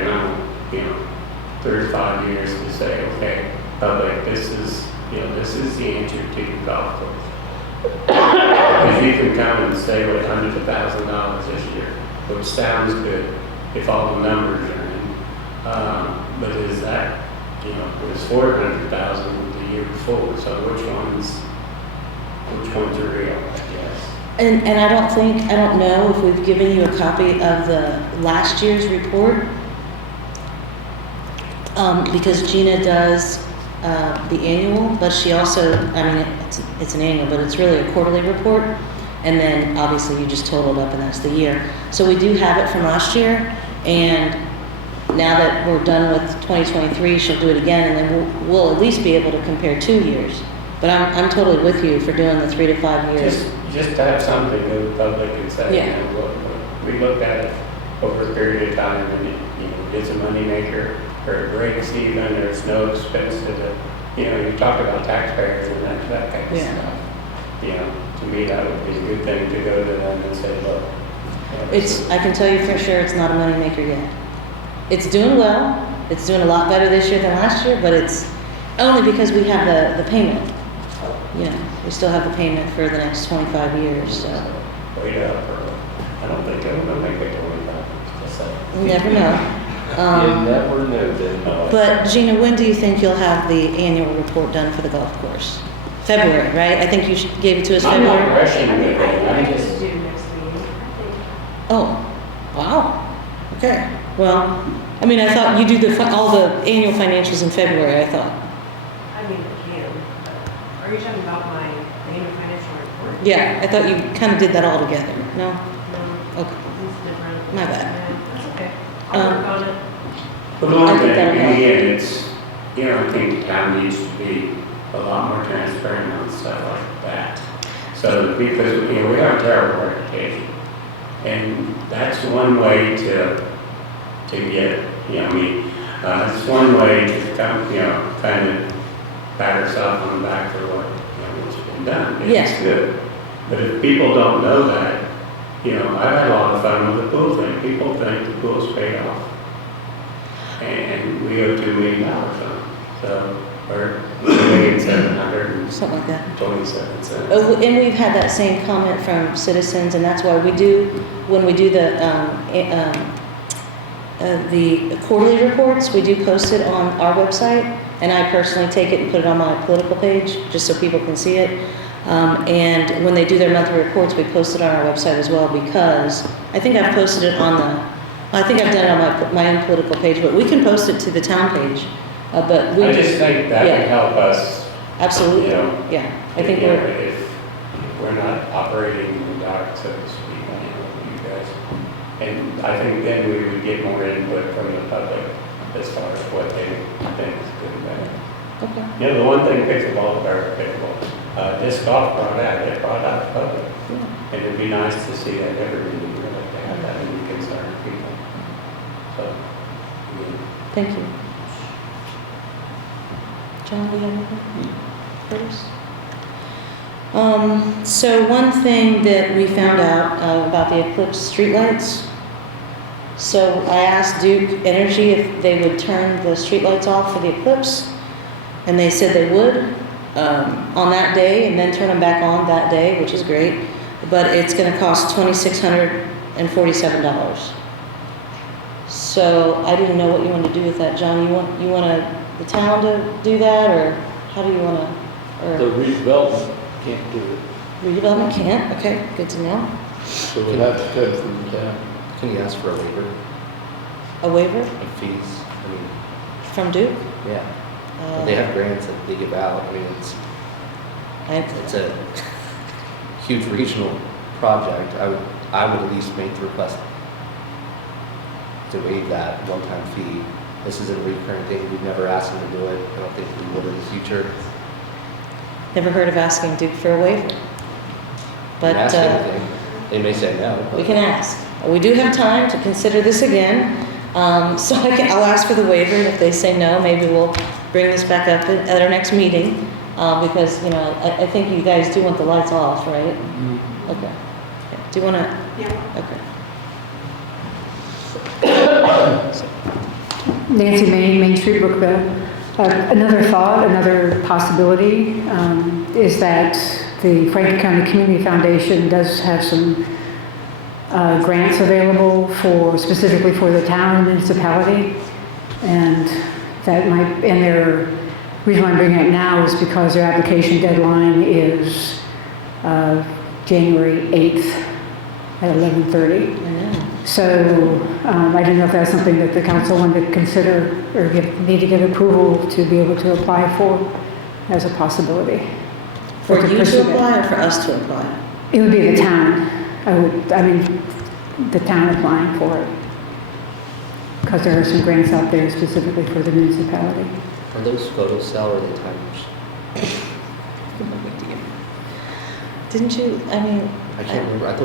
3 or 5 years to say, okay, public, this is the answer to your golf course. Because you can come and say with $100,000 this year, which sounds good if all the numbers are in. But is that, it was $400,000 the year before, so which ones are real, I guess? And I don't know if we've given you a copy of the last year's report. Because Gina does the annual, but she also, it's an annual, but it's really a quarterly report. And then obviously you just totaled up and that's the year. So we do have it from last year. And now that we're done with 2023, she'll do it again. And then we'll at least be able to compare 2 years. But I'm totally with you for doing the 3 to 5 years. Just to have something to the public and say, Yeah. we looked at it over a period of time and it's a moneymaker. Or it breaks even, there's no expense to the, you talk about taxpayers and that kind of Yeah. stuff. To me, that would be a good thing to go to them and say, look. I can tell you for sure it's not a moneymaker yet. It's doing well. It's doing a lot better this year than last year, but it's only because we have the payment. We still have the payment for the next 25 years, so. Wait up, I don't think I'm gonna make it 25. You never know. You never know, then. But Gina, when do you think you'll have the annual report done for the golf course? February, right? I think you gave it to us I'm not February. rushing with it, I I think just, to do next meeting, I think. Oh, wow. Okay. Well, I thought you do all the annual financials in February, I thought. I can, but are you talking about my annual financial report? Yeah, I thought you kind of did that all together. No? No, Okay. it's different. My bad. Yeah, that's okay. I'll work on it. but one I think thing, that'll help. again, it's, I think the town needs to be a lot more transparent on stuff like that. So, because, we have a terrible reputation. And that's one way to get, it's one way to come, kind of pat ourselves on the back for what's been done. Yes. It's good. But if people don't know that, I've had a lot of fun with the pool thing. People think the pool's paid off. And we owe $2 million on it. So, or $2,727,000. Something like that. $0.27. Oh, and we've had that same comment from citizens, and that's why when we do the quarterly reports, we do post it on our website, and I personally take it and put it on my political page, just so people can see it. And when they do their monthly reports, we post it on our website as well, because I think I've posted it I think I've done it on my own political page, but we can post it to the town page. But we I just think that yeah. would help us. Absolutely, You know, yeah. I think if we're not operating in the dark, so to speak, on it with you guys. And I think then we would get more input from the public as far as what they think is good and bad. Okay. You know, the one thing pickleball, disc golf it brought out the public. Yeah. And it'd be nice to see that every year, like they have that many concerned people. So, yeah. Thank you. John, do you have anything? Curtis? So one thing that we found out about the Eclipse streetlights. So I asked Duke Energy if they would turn the streetlights off for the Eclipse, and they said they would on that day, and then turn them back on that day, which is great. But it's going to cost $2,647. So I didn't know what you want to do with that, John. You want the town to do that, or how do you want to? The redevelopment can't do it, Redevelopment can't? Okay, good to know. so we'd have to come from the town. Can you ask for a waiver A waiver of fees? I mean, from Duke? yeah, they have grants that they give out. I mean, it's a huge regional project. I would at least make the request to waive that one-time fee. This is a recurring thing. We've never asked them to do it. I don't think we would in the future. Never heard of asking Duke for a waiver. We But can ask anything. They may say no. we can ask. We do have time to consider this again. So I'll ask for the waiver, and if they say no, maybe we'll bring this back up at our next meeting. Because, you know, I think you guys do want the lights off, right? Mm-hmm. Okay. Do you want to? Yeah. Okay. Nancy Main Street, Brookville. Another thought, another possibility is that the Franklin County Community Foundation does have some grants available specifically for the town and municipality, and that might, and their reason why I'm bringing it now is because their application deadline is January 8th at 11:30. So I didn't know if that's something that the council wanted to consider or need to get approval to be able to apply for as a possibility. For Or you pursue to it. apply or for us to apply? It would be the town. The town applying for it. Because there are some grants out there specifically for the municipality. Are those photo cell or the timers? Didn't you, I mean, I can't remember. I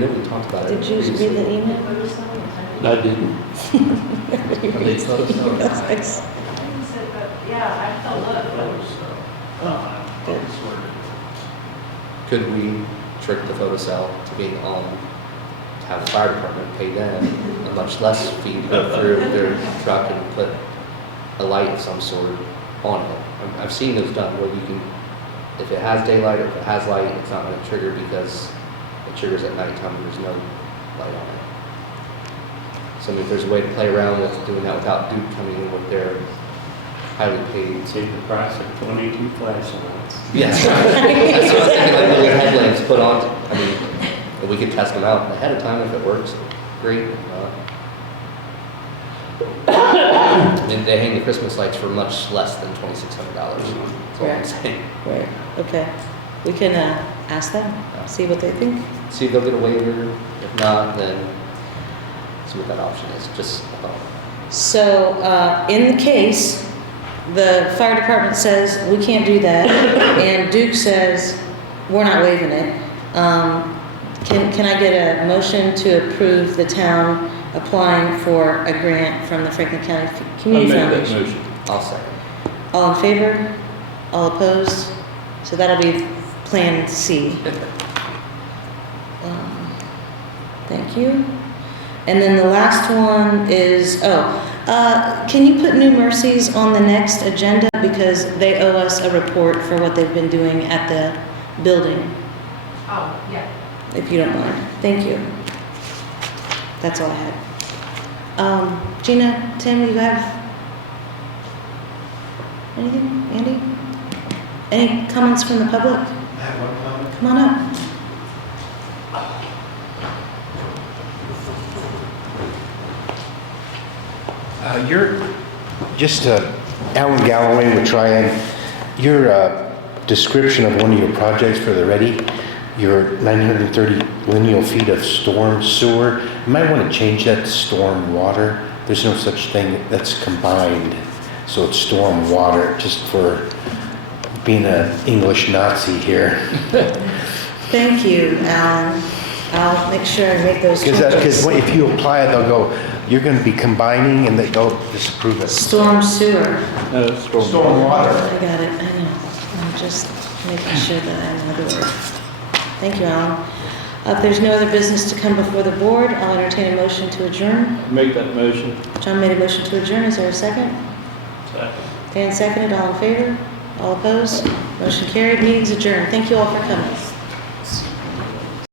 know we talked about it. did you read the email? I didn't. Are they photo cell? Yes. Yeah, I felt Good. Could we trick the photo cell to being on, to have the fire department pay them a much less fee to go through their truck and put a light of some sort on it? I've seen those done where you can, if it has daylight or if it has light, it's not going to trigger because it triggers at nighttime and there's no light on it. So I mean, if there's a way to play around with doing that without Duke coming in with their highly paid. Save the price of 22 flashlights. Yes. That's what I was thinking, like little headlamps put on. I mean, if we could test them out ahead of time if it works, great. If not. I mean, they hang the Christmas lights for much less than $2,600. That's all I'm Right. saying. Right, okay. We can ask them, see what they think. See if they'll get a waiver. If not, then see what that option is. Just a thought. So, in the case, the fire department says, we can't do that, and Duke says, we're not waiving it. Can I get a motion to approve the town applying for a grant from the Franklin County Community Foundation? motion. I'll second. All in favor? All opposed? So that'll be Plan C. Thank you. And then the last one is, can you put New Mercies on the next agenda because they owe us a report for what they've been doing at the building, Oh, yeah. if you don't mind. Thank you. That's all I had. Gina, Tim, you have anything? Andy? Any comments from the public? I have one comment. Come on up. Alan Galloway with Triad. Your description of one of your projects for the READI your 930 lineal feet of storm sewer, you might want to change that to storm water. There's no such thing that's combined, so it's storm water, just for being an English Nazi here. Thank you, Alan. I'll make sure I make those changes. Because if you apply it, they'll go, you're going to be combining, and they'll disapprove it. Storm sewer. No, Storm water. I got it, I know. I'm just making sure that I'm in the door. Thank you, Alan. If there's no other business to come before the board, I'll entertain a motion to adjourn. Make that motion. John made a motion to adjourn. Is there a second? Second. Dan seconded. All in favor? All opposed? Motion carried. Meeting's adjourned. Thank you all for coming.